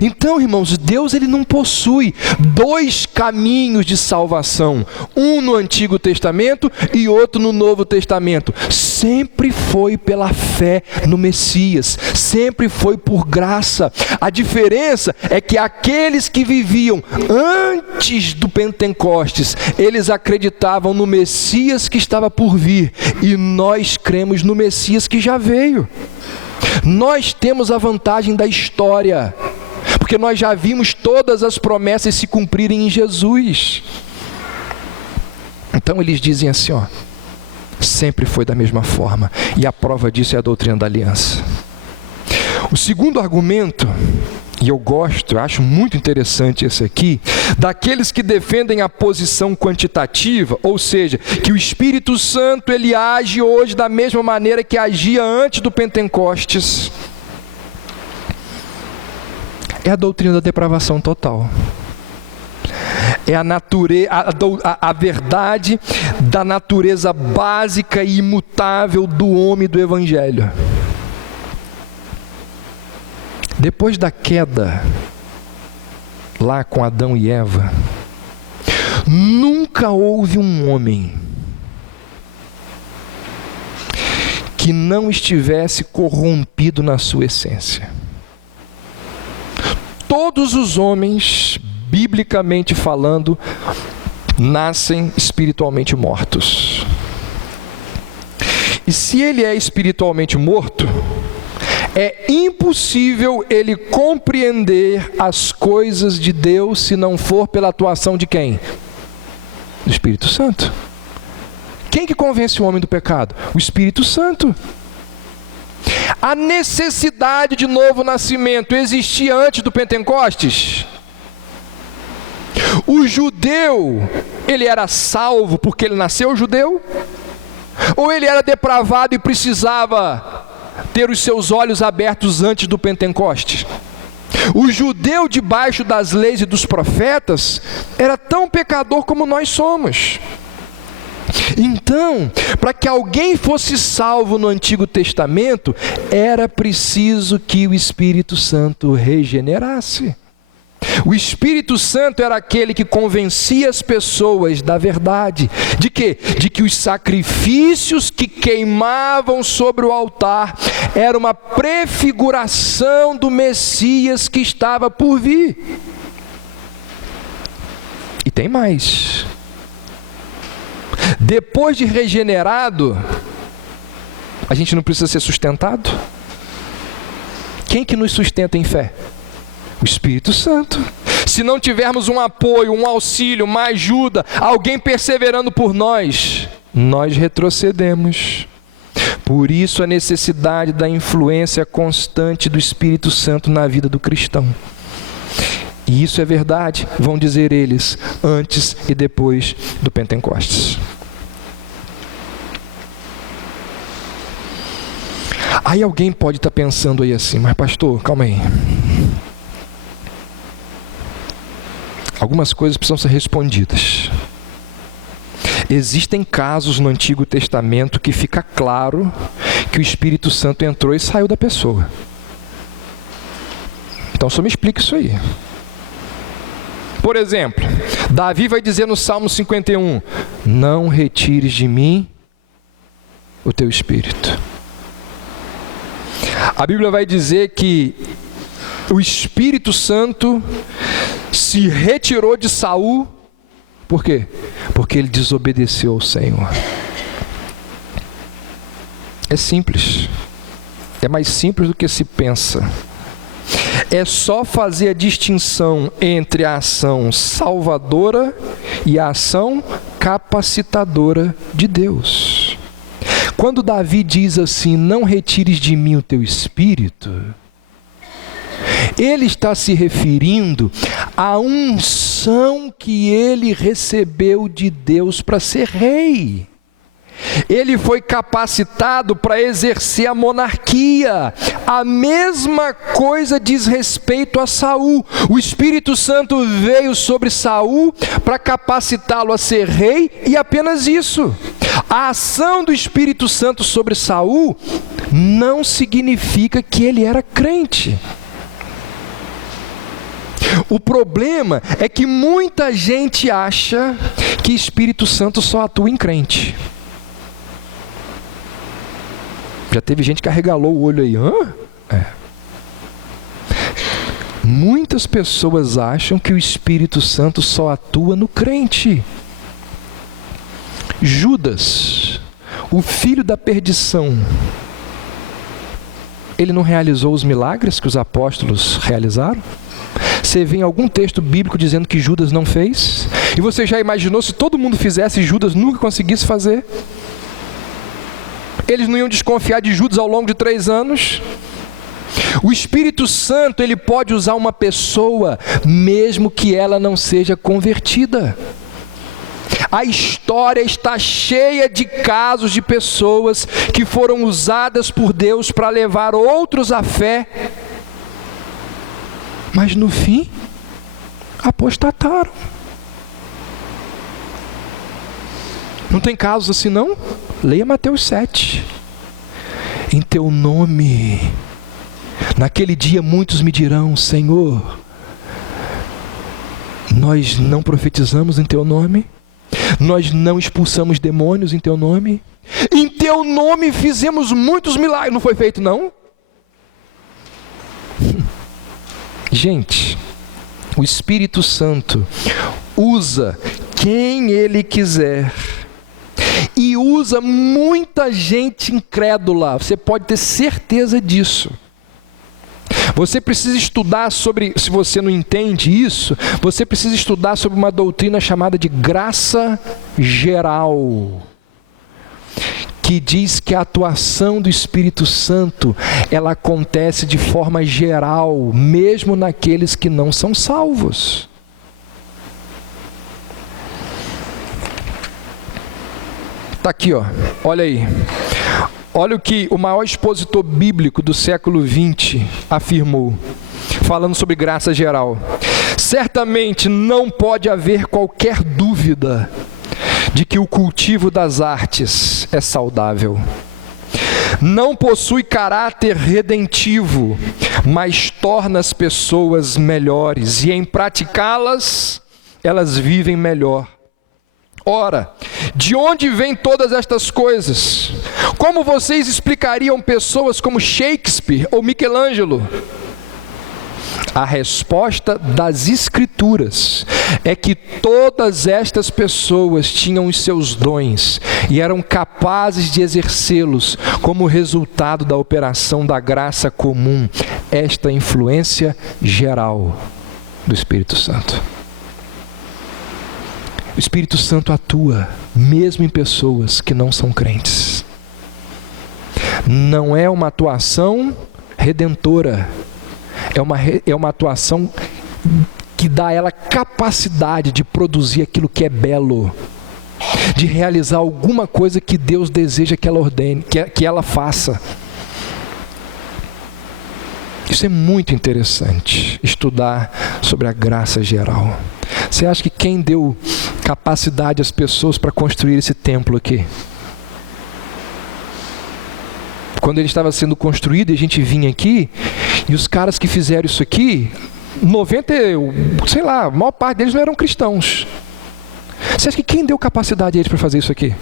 Então, irmãos, Deus ele não possui dois caminhos de salvação, um no Antigo Testamento e outro no Novo Testamento. Sempre foi pela fé no Messias, sempre foi por graça. A diferença é que aqueles que viviam antes do Pentecostes, eles acreditavam no Messias que estava por vir, e nós cremos no Messias que já veio. Nós temos a vantagem da história, porque nós já vimos todas as promessas se cumprirem em Jesus. Então eles dizem assim, sempre foi da mesma forma, e a prova disso é a doutrina da aliança. O segundo argumento, e eu acho muito interessante esse aqui, daqueles que defendem a posição quantitativa, ou seja, que o Espírito Santo ele age hoje da mesma maneira que agia antes do Pentecostes, é a doutrina da depravação total. É a verdade da natureza básica e imutável do homem do Evangelho. Depois da queda, lá com Adão e Eva, nunca houve um homem que não estivesse corrompido na sua essência. Todos os homens, biblicamente falando, nascem espiritualmente mortos. E se ele é espiritualmente morto, é impossível ele compreender as coisas de Deus se não for pela atuação de quem? Do Espírito Santo. Quem que convence o homem do pecado? O Espírito Santo. A necessidade de novo nascimento existia antes do Pentecostes? O judeu, ele era salvo porque ele nasceu judeu? Ou ele era depravado e precisava ter os seus olhos abertos antes do Pentecostes? O judeu debaixo das leis e dos profetas era tão pecador como nós somos. Então, para que alguém fosse salvo no Antigo Testamento, era preciso que o Espírito Santo regenerasse. O Espírito Santo era aquele que convencia as pessoas da verdade. De quê? De que os sacrifícios que queimavam sobre o altar era uma prefiguração do Messias que estava por vir. E tem mais. Depois de regenerado, a gente não precisa ser sustentado? Quem que nos sustenta em fé? O Espírito Santo. Se não tivermos um apoio, um auxílio, uma ajuda, alguém perseverando por nós, nós retrocedemos. Por isso a necessidade da influência constante do Espírito Santo na vida do cristão. E isso é verdade, vão dizer eles, antes e depois do Pentecostes. Aí alguém pode estar pensando aí assim, mas pastor, calma aí. Algumas coisas precisam ser respondidas. Existem casos no Antigo Testamento que fica claro que o Espírito Santo entrou e saiu da pessoa. Então só me explica isso aí. Por exemplo, Davi vai dizer no Salmo 51, não retires de mim o teu Espírito. A Bíblia vai dizer que o Espírito Santo se retirou de Saul. Por quê? Porque ele desobedeceu ao Senhor. É simples. É mais simples do que se pensa. É só fazer a distinção entre a ação salvadora e a ação capacitadora de Deus. Quando Davi diz assim, não retires de mim o teu espírito, ele está se referindo à unção que ele recebeu de Deus para ser rei. Ele foi capacitado para exercer a monarquia. A mesma coisa diz respeito a Saul. O Espírito Santo veio sobre Saul para capacitá-lo a ser rei e apenas isso. A ação do Espírito Santo sobre Saul não significa que ele era crente. O problema é que muita gente acha que Espírito Santo só atua em crente. Já teve gente que arregalou o olho aí. Hã? Muitas pessoas acham que o Espírito Santo só atua no crente. Judas, o filho da perdição, ele não realizou os milagres que os apóstolos realizaram? Você vê em algum texto bíblico dizendo que Judas não fez? E você já imaginou se todo mundo fizesse e Judas nunca conseguisse fazer? Eles não iam desconfiar de Judas ao longo de 3 anos? O Espírito Santo, ele pode usar uma pessoa, mesmo que ela não seja convertida. A história está cheia de casos de pessoas que foram usadas por Deus para levar outros à fé, mas no fim, apostataram. Não tem casos assim não? Leia Mateus 7. Em teu nome, naquele dia muitos me dirão, Senhor, nós não profetizamos em teu nome? Nós não expulsamos demônios em teu nome? Em teu nome fizemos muitos milagres. Não foi feito não? Gente, o Espírito Santo usa quem Ele quiser. E usa muita gente incrédula. Você pode ter certeza disso. Você precisa estudar sobre, se você não entende isso, você precisa estudar sobre uma doutrina chamada de graça geral, que diz que a atuação do Espírito Santo, ela acontece de forma geral, mesmo naqueles que não são salvos. Está aqui, ó. Olha aí. Olha o que o maior expositor bíblico do século XX afirmou, falando sobre graça geral. Certamente não pode haver qualquer dúvida de que o cultivo das artes é saudável. Não possui caráter redentivo, mas torna as pessoas melhores e em praticá-las, elas vivem melhor. Ora, de onde vêm todas estas coisas? Como vocês explicariam pessoas como Shakespeare ou Michelangelo? A resposta das Escrituras é que todas estas pessoas tinham os seus dons e eram capazes de exercê-los como resultado da operação da graça comum, esta influência geral do Espírito Santo. O Espírito Santo atua mesmo em pessoas que não são crentes. não é uma atuação redentora, é uma atuação que dá a ela capacidade de produzir aquilo que é belo, de realizar alguma coisa que Deus deseja que ela ordene, que ela faça. Isso é muito interessante, estudar sobre a graça geral. Você acha que quem deu capacidade às pessoas para construir esse templo aqui? Quando ele estava sendo construído, a gente vinha aqui, e os caras que fizeram isso aqui, a maior parte deles não eram cristãos. Você acha que quem deu capacidade a eles para fazer isso aqui?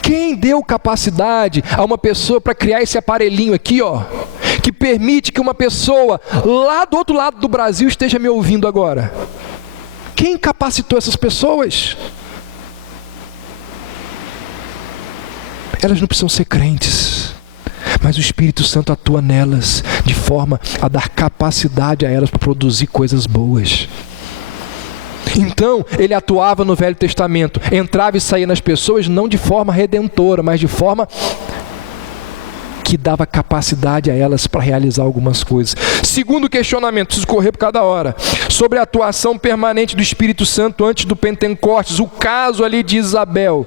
Quem deu capacidade a uma pessoa para criar esse aparelhinho aqui, ó, que permite que uma pessoa lá do outro lado do Brasil esteja me ouvindo agora? Quem capacitou essas pessoas? Elas não precisam ser crentes, mas o Espírito Santo atua nelas de forma a dar capacidade a elas para produzir coisas boas. Então, ele atuava no Velho Testamento, entrava e saía nas pessoas não de forma redentora, mas de forma que dava capacidade a elas para realizar algumas coisas. Segundo questionamento, preciso correr por cada hora, sobre a atuação permanente do Espírito Santo antes do Pentecostes, o caso ali de Isabel.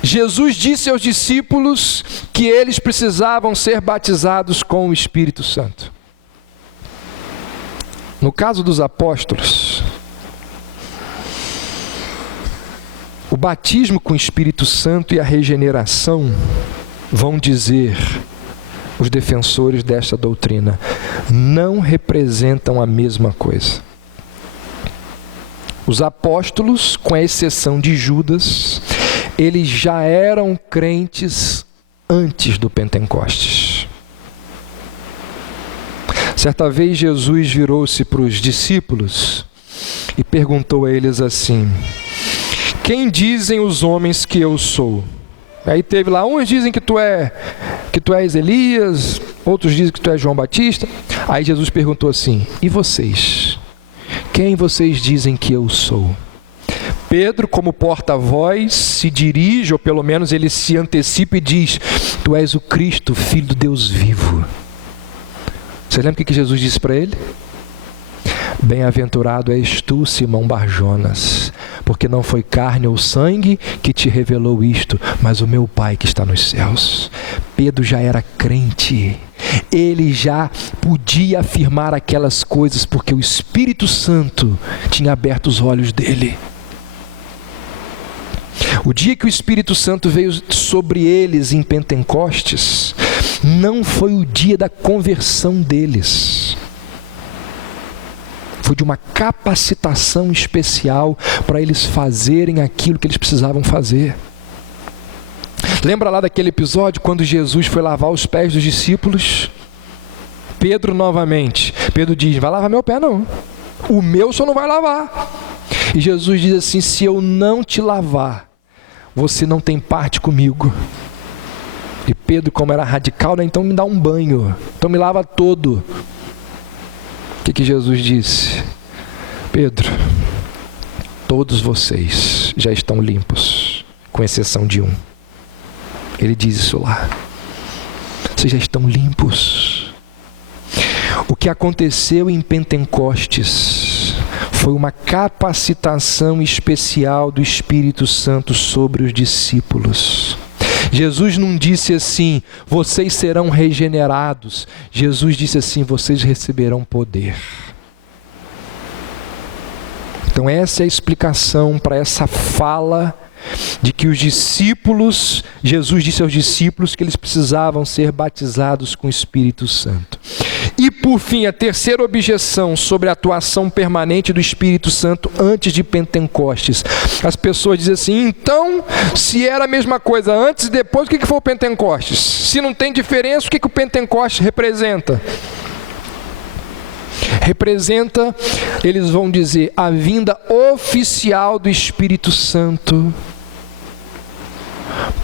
Jesus disse aos discípulos que eles precisavam ser batizados com o Espírito Santo. No caso dos apóstolos, o batismo com o Espírito Santo e a regeneração, vão dizer os defensores desta doutrina, não representam a mesma coisa. Os apóstolos, com a exceção de Judas, eles já eram crentes antes do Pentecostes. Certa vez Jesus virou-se para os discípulos e perguntou a eles assim: quem dizem os homens que eu sou? Aí teve lá, uns dizem que tu és Elias, outros dizem que tu és João Batista. Aí Jesus perguntou assim: e vocês? Quem vocês dizem que eu sou? Pedro, como porta-voz, se dirige, ou pelo menos ele se antecipa e diz: tu és o Cristo, Filho do Deus vivo. Você lembra o que Jesus disse para ele? Bem-aventurado és tu, Simão Barjonas, porque não foi carne ou sangue que te revelou isto, mas o meu Pai que está nos céus. Pedro já era crente, ele já podia afirmar aquelas coisas, porque o Espírito Santo tinha aberto os olhos dele. O dia que o Espírito Santo veio sobre eles em Pentecostes, não foi o dia da conversão deles. Foi de uma capacitação especial para eles fazerem aquilo que eles precisavam fazer. Lembra lá daquele episódio quando Jesus foi lavar os pés dos discípulos? Pedro novamente. Pedro diz: vai lavar meu pé não. O meu só não vai lavar. E Jesus diz assim: se eu não te lavar, você não tem parte comigo. E Pedro, como era radical, né? Então me dá um banho. Então me lava todo. O que Jesus disse? Pedro, todos vocês já estão limpos, com exceção de um. Ele diz isso lá. Vocês já estão limpos. O que aconteceu em Pentecostes foi uma capacitação especial do Espírito Santo sobre os discípulos. Jesus não disse assim: vocês serão regenerados. Jesus disse assim: vocês receberão poder. Então essa é a explicação para essa fala de que os discípulos, Jesus disse aos discípulos que eles precisavam ser batizados com o Espírito Santo. E por fim, a terceira objeção sobre a atuação permanente do Espírito Santo antes de Pentecostes. As pessoas dizem assim: então, se era a mesma coisa antes e depois, o que foi o Pentecostes? Se não tem diferença, o que o Pentecostes representa? Representa, eles vão dizer, a vinda oficial do Espírito Santo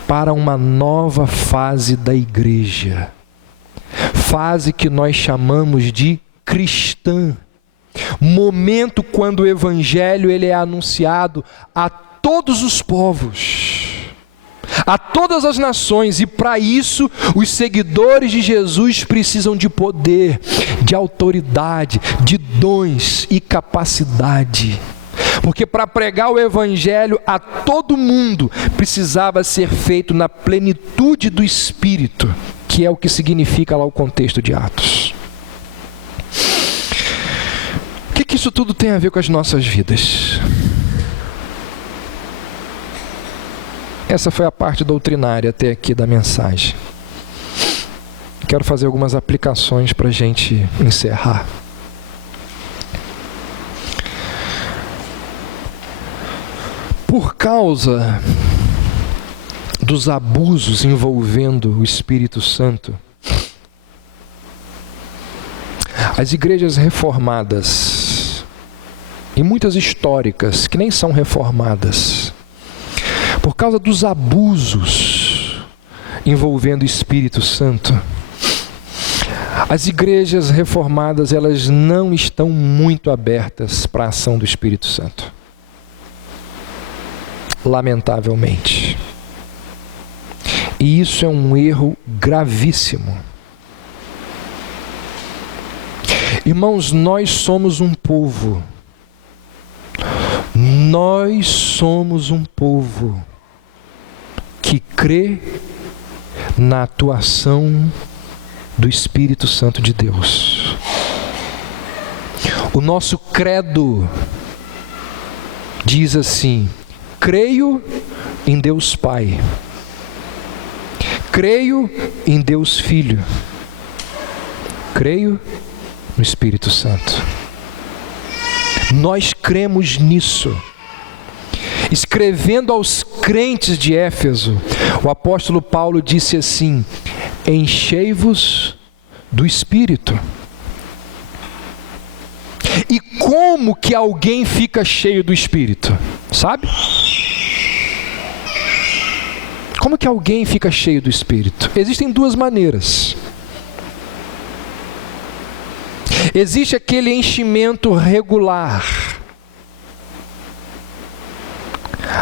para uma nova fase da igreja. Fase que nós chamamos de cristã. Momento quando o Evangelho ele é anunciado a todos os povos. a todas as nações, e para isso os seguidores de Jesus precisam de poder, de autoridade, de dons e capacidade. Porque para pregar o evangelho a todo mundo precisava ser feito na plenitude do Espírito, que é o que significa lá o contexto de Atos. O que isso tudo tem a ver com as nossas vidas? Essa foi a parte doutrinária até aqui da mensagem. Quero fazer algumas aplicações para a gente encerrar. Por causa dos abusos envolvendo o Espírito Santo, as igrejas reformadas, e muitas históricas que nem são reformadas, por causa dos abusos envolvendo o Espírito Santo, as igrejas reformadas, elas não estão muito abertas para a ação do Espírito Santo. Lamentavelmente. E isso é um erro gravíssimo. Irmãos, nós somos um povo. Nós somos um povo que crê na atuação do Espírito Santo de Deus. O nosso credo diz assim: creio em Deus Pai, creio em Deus Filho, creio no Espírito Santo. Nós cremos nisso. Escrevendo aos crentes de Éfeso, o apóstolo Paulo disse assim: enchei-vos do Espírito. E como que alguém fica cheio do Espírito? Sabe? Como que alguém fica cheio do Espírito? Existem duas maneiras. Existe aquele enchimento regular,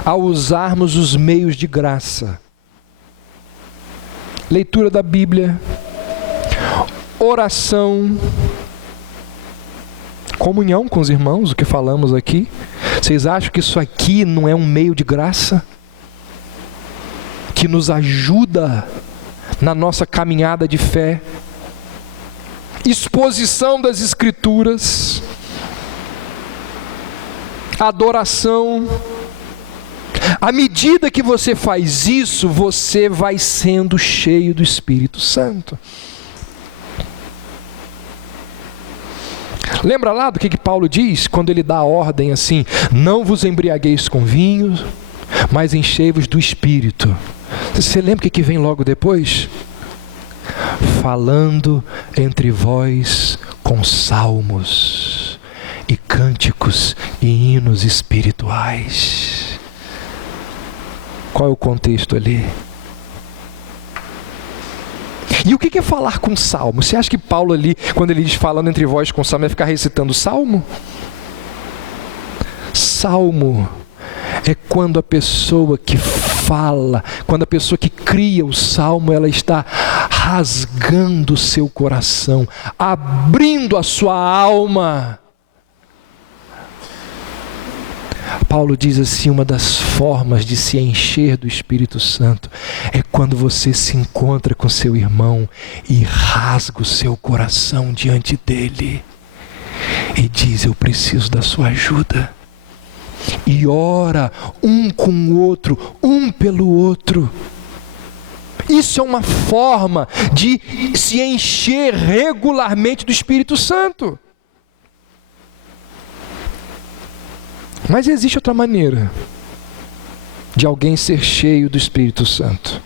ao usarmos os meios de graça. Leitura da Bíblia, oração, comunhão com os irmãos, o que falamos aqui. Vocês acham que isso aqui não é um meio de graça? Que nos ajuda na nossa caminhada de fé? Exposição das Escrituras, adoração. À medida que você faz isso, você vai sendo cheio do Espírito Santo. Lembra lá do que Paulo diz, quando ele dá a ordem assim: não vos embriagueis com vinho, mas enchei-vos do Espírito. Você lembra o que vem logo depois? Falando entre vós com salmos e cânticos e hinos espirituais. Qual é o contexto ali? E o que é falar com salmo? Você acha que Paulo ali, quando ele diz falando entre vós com salmo, vai ficar recitando salmo? Salmo é quando a pessoa que fala, quando a pessoa que cria o salmo, ela está rasgando o seu coração, abrindo a sua alma. Paulo diz assim: uma das formas de se encher do Espírito Santo é quando você se encontra com seu irmão e rasga o seu coração diante dele e diz: eu preciso da sua ajuda. E ora um com o outro, um pelo outro. Isso é uma forma de se encher regularmente do Espírito Santo. Mas existe outra maneira de alguém ser cheio do Espírito Santo.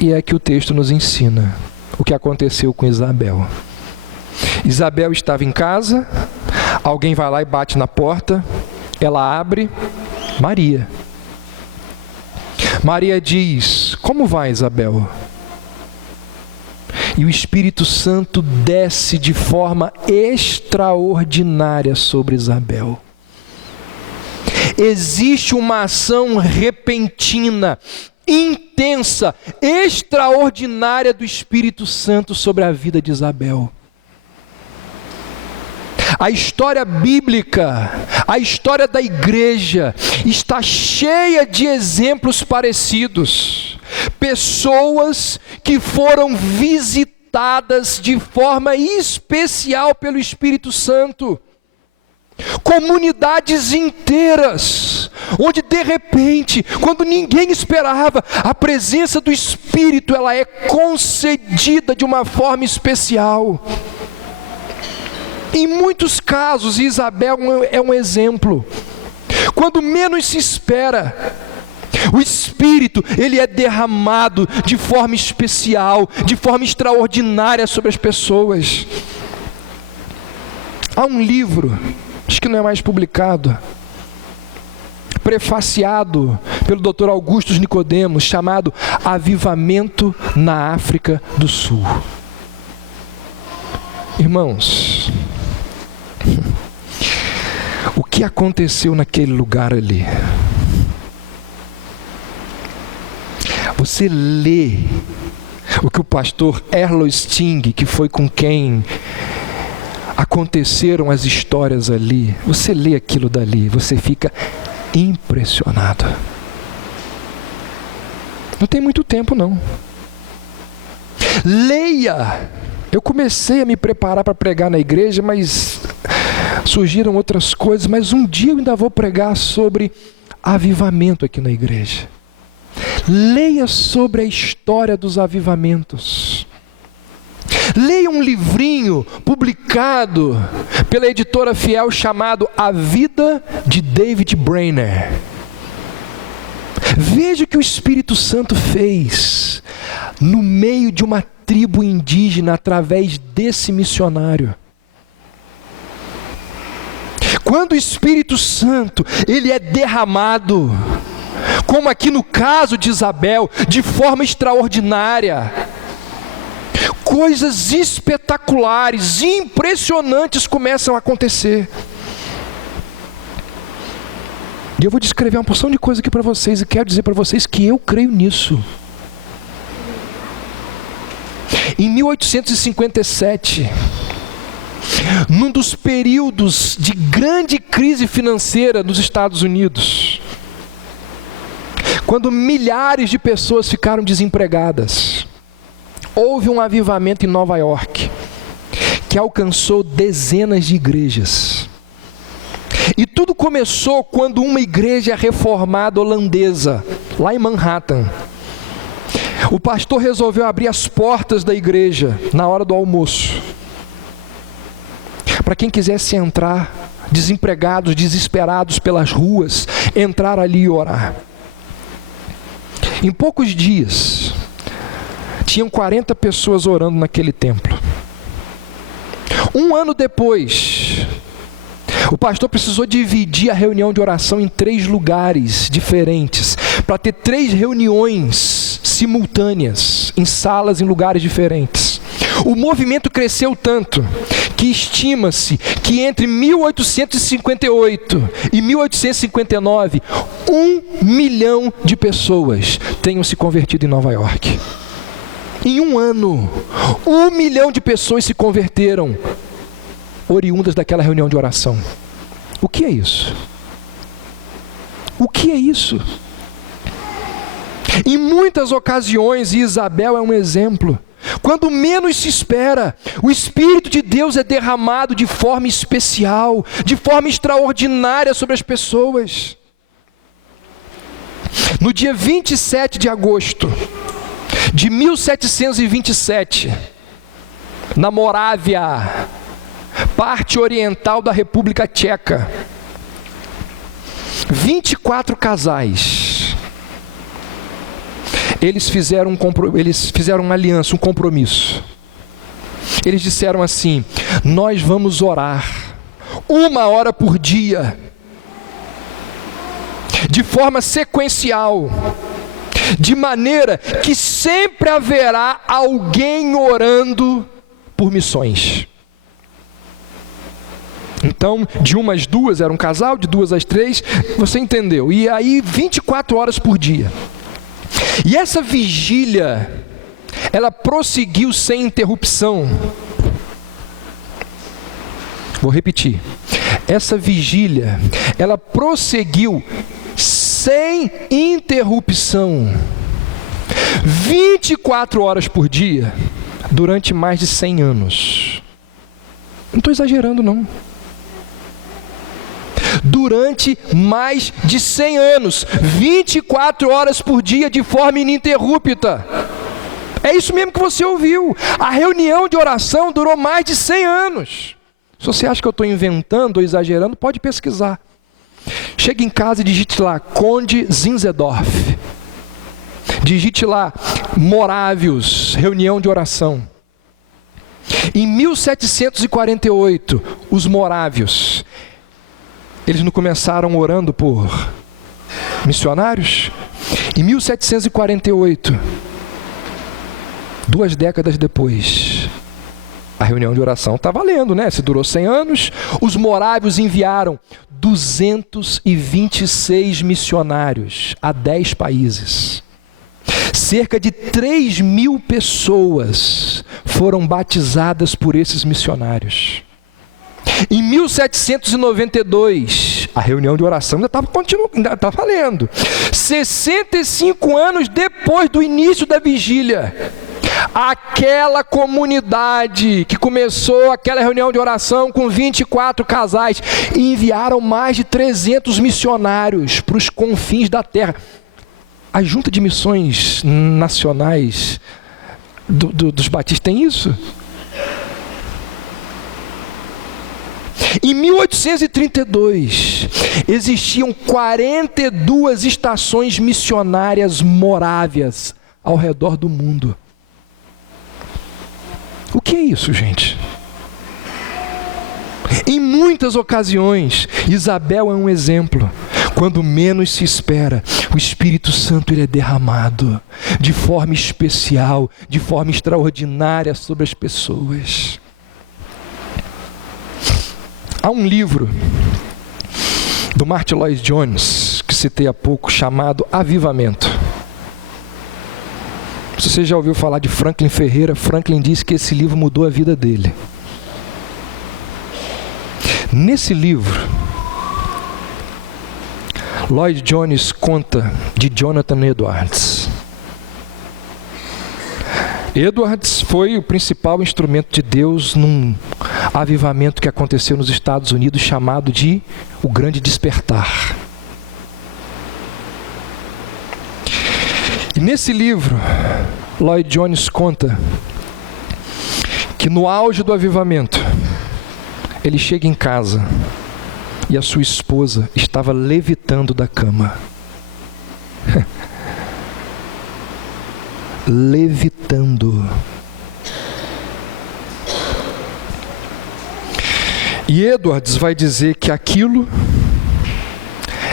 E é que o texto nos ensina o que aconteceu com Isabel. Isabel estava em casa, alguém vai lá e bate na porta, ela abre, Maria. Maria diz: como vai, Isabel? E o Espírito Santo desce de forma extraordinária sobre Isabel. Existe uma ação repentina, intensa, extraordinária do Espírito Santo sobre a vida de Isabel. A história bíblica, a história da igreja, está cheia de exemplos parecidos. Pessoas que foram visitadas de forma especial pelo Espírito Santo. Comunidades inteiras, onde de repente, quando ninguém esperava, a presença do Espírito, ela é concedida de uma forma especial. Em muitos casos, Isabel é um exemplo. Quando menos se espera, o Espírito, ele é derramado de forma especial, de forma extraordinária sobre as pessoas. Há um livro, acho que não é mais publicado, prefaciado pelo Dr. Augustus Nicodemos, chamado Avivamento na África do Sul. Irmãos, o que aconteceu naquele lugar ali? Você lê o que o pastor Erlo Sting, que foi com quem aconteceram as histórias ali, você lê aquilo dali, você fica impressionado. Não tem muito tempo não. Leia. Eu comecei a me preparar para pregar na igreja, mas surgiram outras coisas, mas um dia eu ainda vou pregar sobre avivamento aqui na igreja. Leia sobre a história dos avivamentos. Leia um livrinho publicado pela editora Fiel chamado A Vida de David Brainerd. Veja o que o Espírito Santo fez no meio de uma tribo indígena através desse missionário. Quando o Espírito Santo, ele é derramado, como aqui no caso de Isabel, de forma extraordinária, coisas espetaculares, impressionantes começam a acontecer. E eu vou descrever uma porção de coisa aqui para vocês, e quero dizer para vocês que eu creio nisso. Em 1857, num dos períodos de grande crise financeira nos Estados Unidos, quando milhares de pessoas ficaram desempregadas, houve um avivamento em Nova York, que alcançou dezenas de igrejas. E tudo começou quando uma igreja reformada holandesa, lá em Manhattan, o pastor resolveu abrir as portas da igreja na hora do almoço, para quem quisesse entrar, desempregados, desesperados pelas ruas, entrar ali e orar. Em poucos dias, tinham 40 pessoas orando naquele templo. Um ano depois, o pastor precisou dividir a reunião de oração em 3 lugares diferentes, para ter 3 reuniões simultâneas, em salas, em lugares diferentes. O movimento cresceu tanto, que estima-se que entre 1858 e 1859, 1 milhão de pessoas tenham se convertido em Nova York. Em um ano, 1 milhão de pessoas se converteram, oriundas daquela reunião de oração. O que é isso? O que é isso? Em muitas ocasiões, e Isabel é um exemplo, quando menos se espera, o Espírito de Deus é derramado de forma especial, de forma extraordinária sobre as pessoas. No dia 27 de agosto de 1727, na Morávia, parte oriental da República Tcheca, 24 casais, eles fizeram uma aliança, um compromisso. Eles disseram assim: nós vamos orar 1 hora por dia, de forma sequencial, de maneira que sempre haverá alguém orando por missões. Então, de 1 às 2 era um casal, de 2 às 3, você entendeu. E aí, 24 horas por dia. E essa vigília, ela prosseguiu sem interrupção. Vou repetir. Essa vigília, ela prosseguiu sem interrupção. 24 horas por dia, durante mais de 100 anos. Não estou exagerando, não. Durante mais de 100 anos, 24 horas por dia, de forma ininterrupta. É isso mesmo que você ouviu. A reunião de oração durou mais de 100 anos. Se você acha que eu estou inventando ou exagerando, pode pesquisar. Chega em casa e digite lá, Conde Zinzendorf. Digite lá, Morávios, reunião de oração. Em 1748, os morávios, eles não começaram orando por missionários? Em 1748, 2 décadas depois, a reunião de oração está valendo, né? Se durou 100 anos, os morávios enviaram 226 missionários a 10 países. Cerca de 3.000 pessoas foram batizadas por esses missionários. Em 1792, a reunião de oração ainda está valendo. 65 anos depois do início da vigília, aquela comunidade que começou aquela reunião de oração com 24 casais, enviaram mais de 300 missionários para os confins da terra. A Junta de Missões Nacionais dos Batistas tem isso? Em 1832, existiam 42 estações missionárias morávias ao redor do mundo. O que é isso, gente? Em muitas ocasiões, Isabel é um exemplo. Quando menos se espera, o Espírito Santo ele é derramado de forma especial, de forma extraordinária sobre as pessoas. Há um livro do Martyn Lloyd-Jones, que citei há pouco, chamado Avivamento. Se você já ouviu falar de Franklin Ferreira, Franklin disse que esse livro mudou a vida dele. Nesse livro, Lloyd-Jones conta de Jonathan Edwards. Edwards foi o principal instrumento de Deus num avivamento que aconteceu nos Estados Unidos, chamado de O Grande Despertar. E nesse livro, Lloyd-Jones conta que no auge do avivamento, ele chega em casa e a sua esposa estava levitando da cama. Levitando. E Edwards vai dizer que aquilo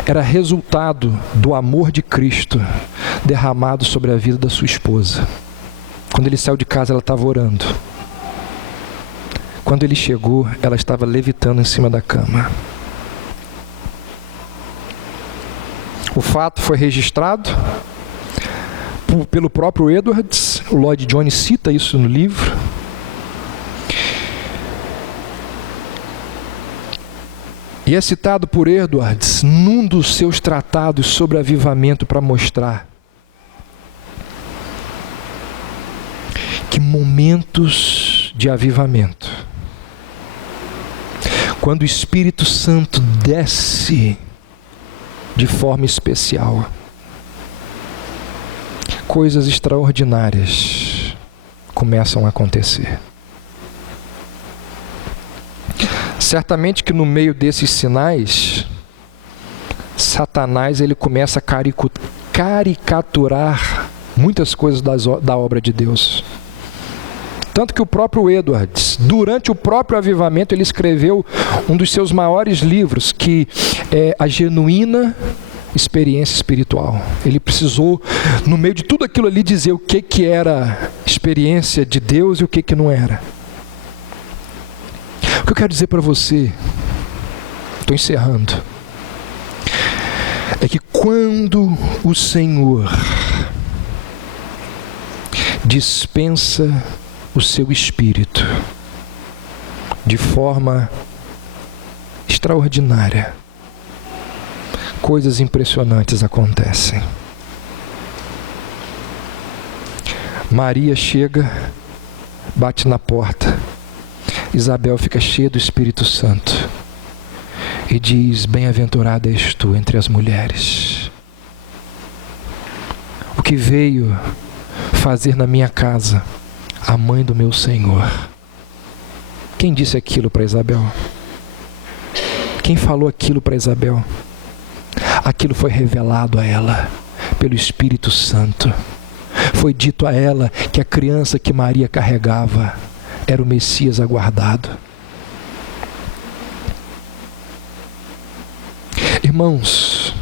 era resultado do amor de Cristo derramado sobre a vida da sua esposa. Quando ele saiu de casa, ela estava orando. Quando ele chegou, ela estava levitando em cima da cama. O fato foi registrado pelo próprio Edwards. O Lloyd-Jones cita isso no livro. E é citado por Edwards num dos seus tratados sobre avivamento para mostrar que momentos de avivamento, quando o Espírito Santo desce de forma especial, coisas extraordinárias começam a acontecer. Certamente que no meio desses sinais, Satanás ele começa a caricaturar muitas coisas da obra de Deus. Tanto que o próprio Edwards, durante o próprio avivamento, ele escreveu um dos seus maiores livros, que é A Genuína Experiência Espiritual. Ele precisou, no meio de tudo aquilo ali, dizer o que era experiência de Deus e o que não era. O que eu quero dizer para você, estou encerrando, é que quando o Senhor dispensa o seu espírito de forma extraordinária. Coisas impressionantes acontecem. Maria chega, bate na porta. Isabel fica cheia do Espírito Santo e diz: bem-aventurada és tu entre as mulheres. O que veio fazer na minha casa a mãe do meu Senhor? Quem disse aquilo para Isabel? Quem falou aquilo para Isabel? Aquilo foi revelado a ela pelo Espírito Santo. Foi dito a ela que a criança que Maria carregava era o Messias aguardado. Irmãos,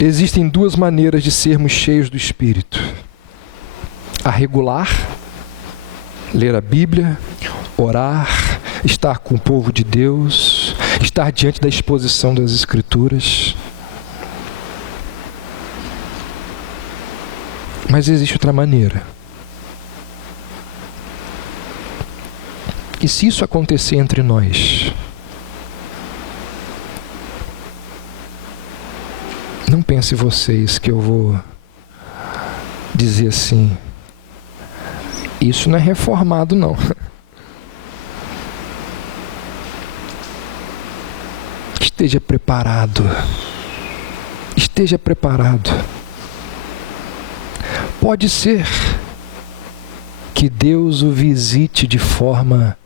existem duas maneiras de sermos cheios do Espírito: a regular, ler a Bíblia, orar, estar com o povo de Deus, estar diante da exposição das Escrituras. Mas existe outra maneira. E se isso acontecer entre nós, não pense vocês que eu vou dizer assim: isso não é reformado, não. Esteja preparado. Esteja preparado. Pode ser que Deus o visite de forma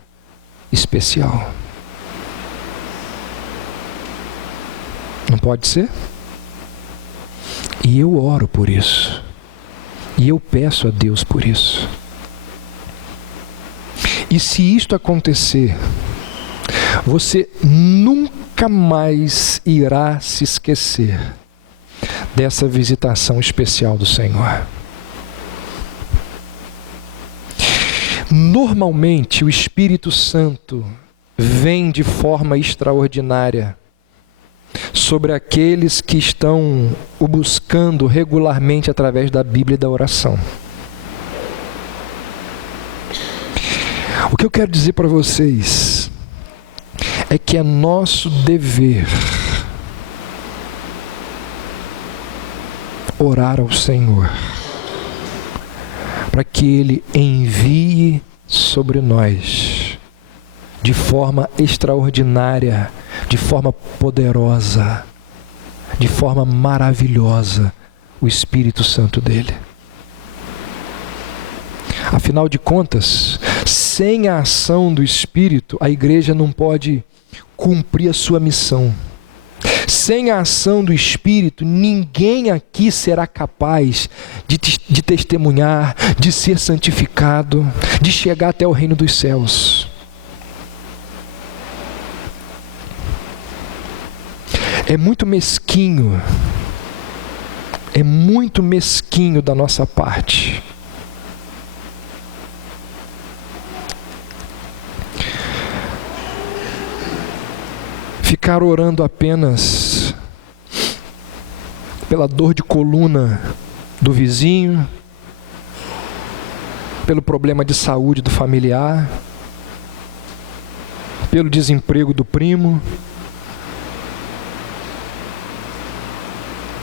especial. Não pode ser? E eu oro por isso. E eu peço a Deus por isso. E se isto acontecer, você nunca mais irá se esquecer dessa visitação especial do Senhor. Normalmente o Espírito Santo vem de forma extraordinária sobre aqueles que estão o buscando regularmente através da Bíblia e da oração. O que eu quero dizer para vocês é que é nosso dever orar ao Senhor para que Ele envie sobre nós de forma extraordinária, de forma poderosa, de forma maravilhosa o Espírito Santo dele. Afinal de contas, sem a ação do Espírito, a igreja não pode cumprir a sua missão. Sem a ação do Espírito, ninguém aqui será capaz de testemunhar, de ser santificado, de chegar até o reino dos céus. É muito mesquinho da nossa parte ficar orando apenas pela dor de coluna do vizinho, pelo problema de saúde do familiar, pelo desemprego do primo,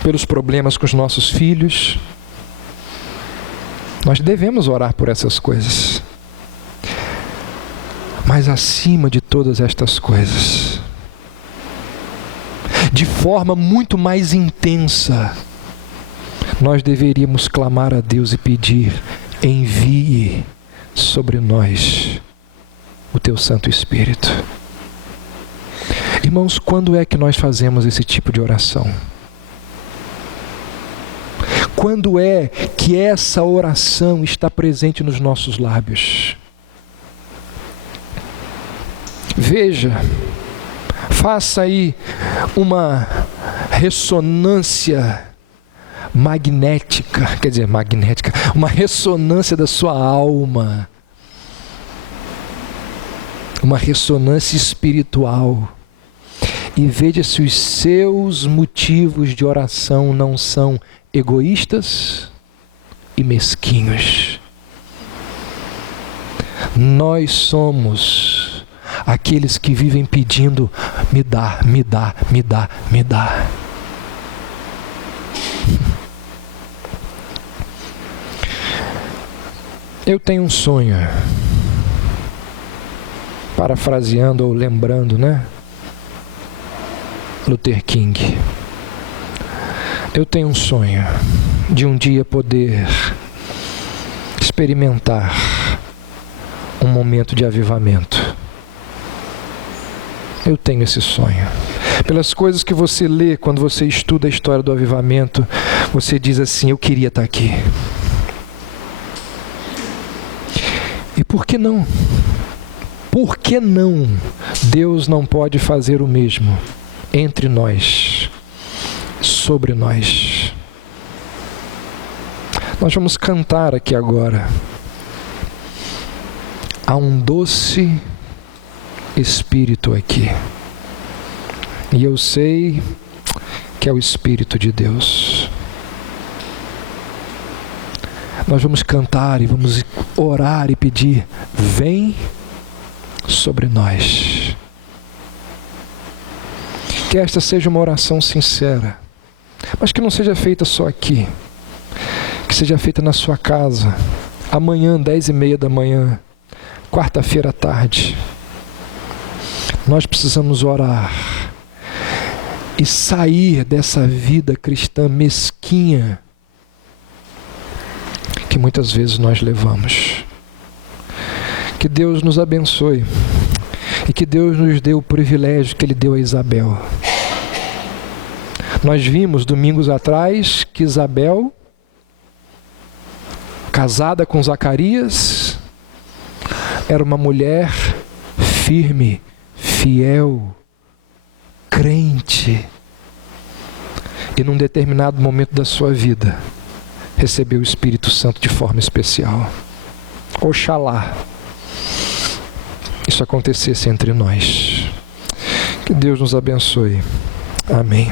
pelos problemas com os nossos filhos. Nós devemos orar por essas coisas. Mas acima de todas estas coisas, de forma muito mais intensa, nós deveríamos clamar a Deus e pedir: envie sobre nós o teu Santo Espírito. Irmãos, quando é que nós fazemos esse tipo de oração? Quando é que essa oração está presente nos nossos lábios? Veja, faça aí uma ressonância magnética, uma ressonância da sua alma, uma ressonância espiritual, e veja se os seus motivos de oração não são egoístas, e mesquinhos. Nós somos aqueles que vivem pedindo: me dá, me dá, me dá, me dá. Eu tenho um sonho, parafraseando ou lembrando, Luther King. Eu tenho um sonho de um dia poder experimentar um momento de avivamento. Eu tenho esse sonho. Pelas coisas que você lê quando você estuda a história do avivamento, você diz assim: eu queria estar aqui. E por que não? Por que não? Deus não pode fazer o mesmo entre nós, sobre nós. Nós vamos cantar aqui agora. Há um doce Espírito aqui. E eu sei que é o Espírito de Deus. Nós vamos cantar e vamos orar e pedir: vem sobre nós. Que esta seja uma oração sincera, mas que não seja feita só aqui, que seja feita na sua casa, amanhã, 10h30 da manhã, quarta-feira à tarde. Nós precisamos orar e sair dessa vida cristã mesquinha que muitas vezes nós levamos. Que Deus nos abençoe e que Deus nos dê o privilégio que Ele deu a Isabel. Nós vimos domingos atrás que Isabel, casada com Zacarias, era uma mulher firme, fiel, crente, e num determinado momento da sua vida recebeu o Espírito Santo de forma especial. Oxalá isso acontecesse entre nós. Que Deus nos abençoe. Amém.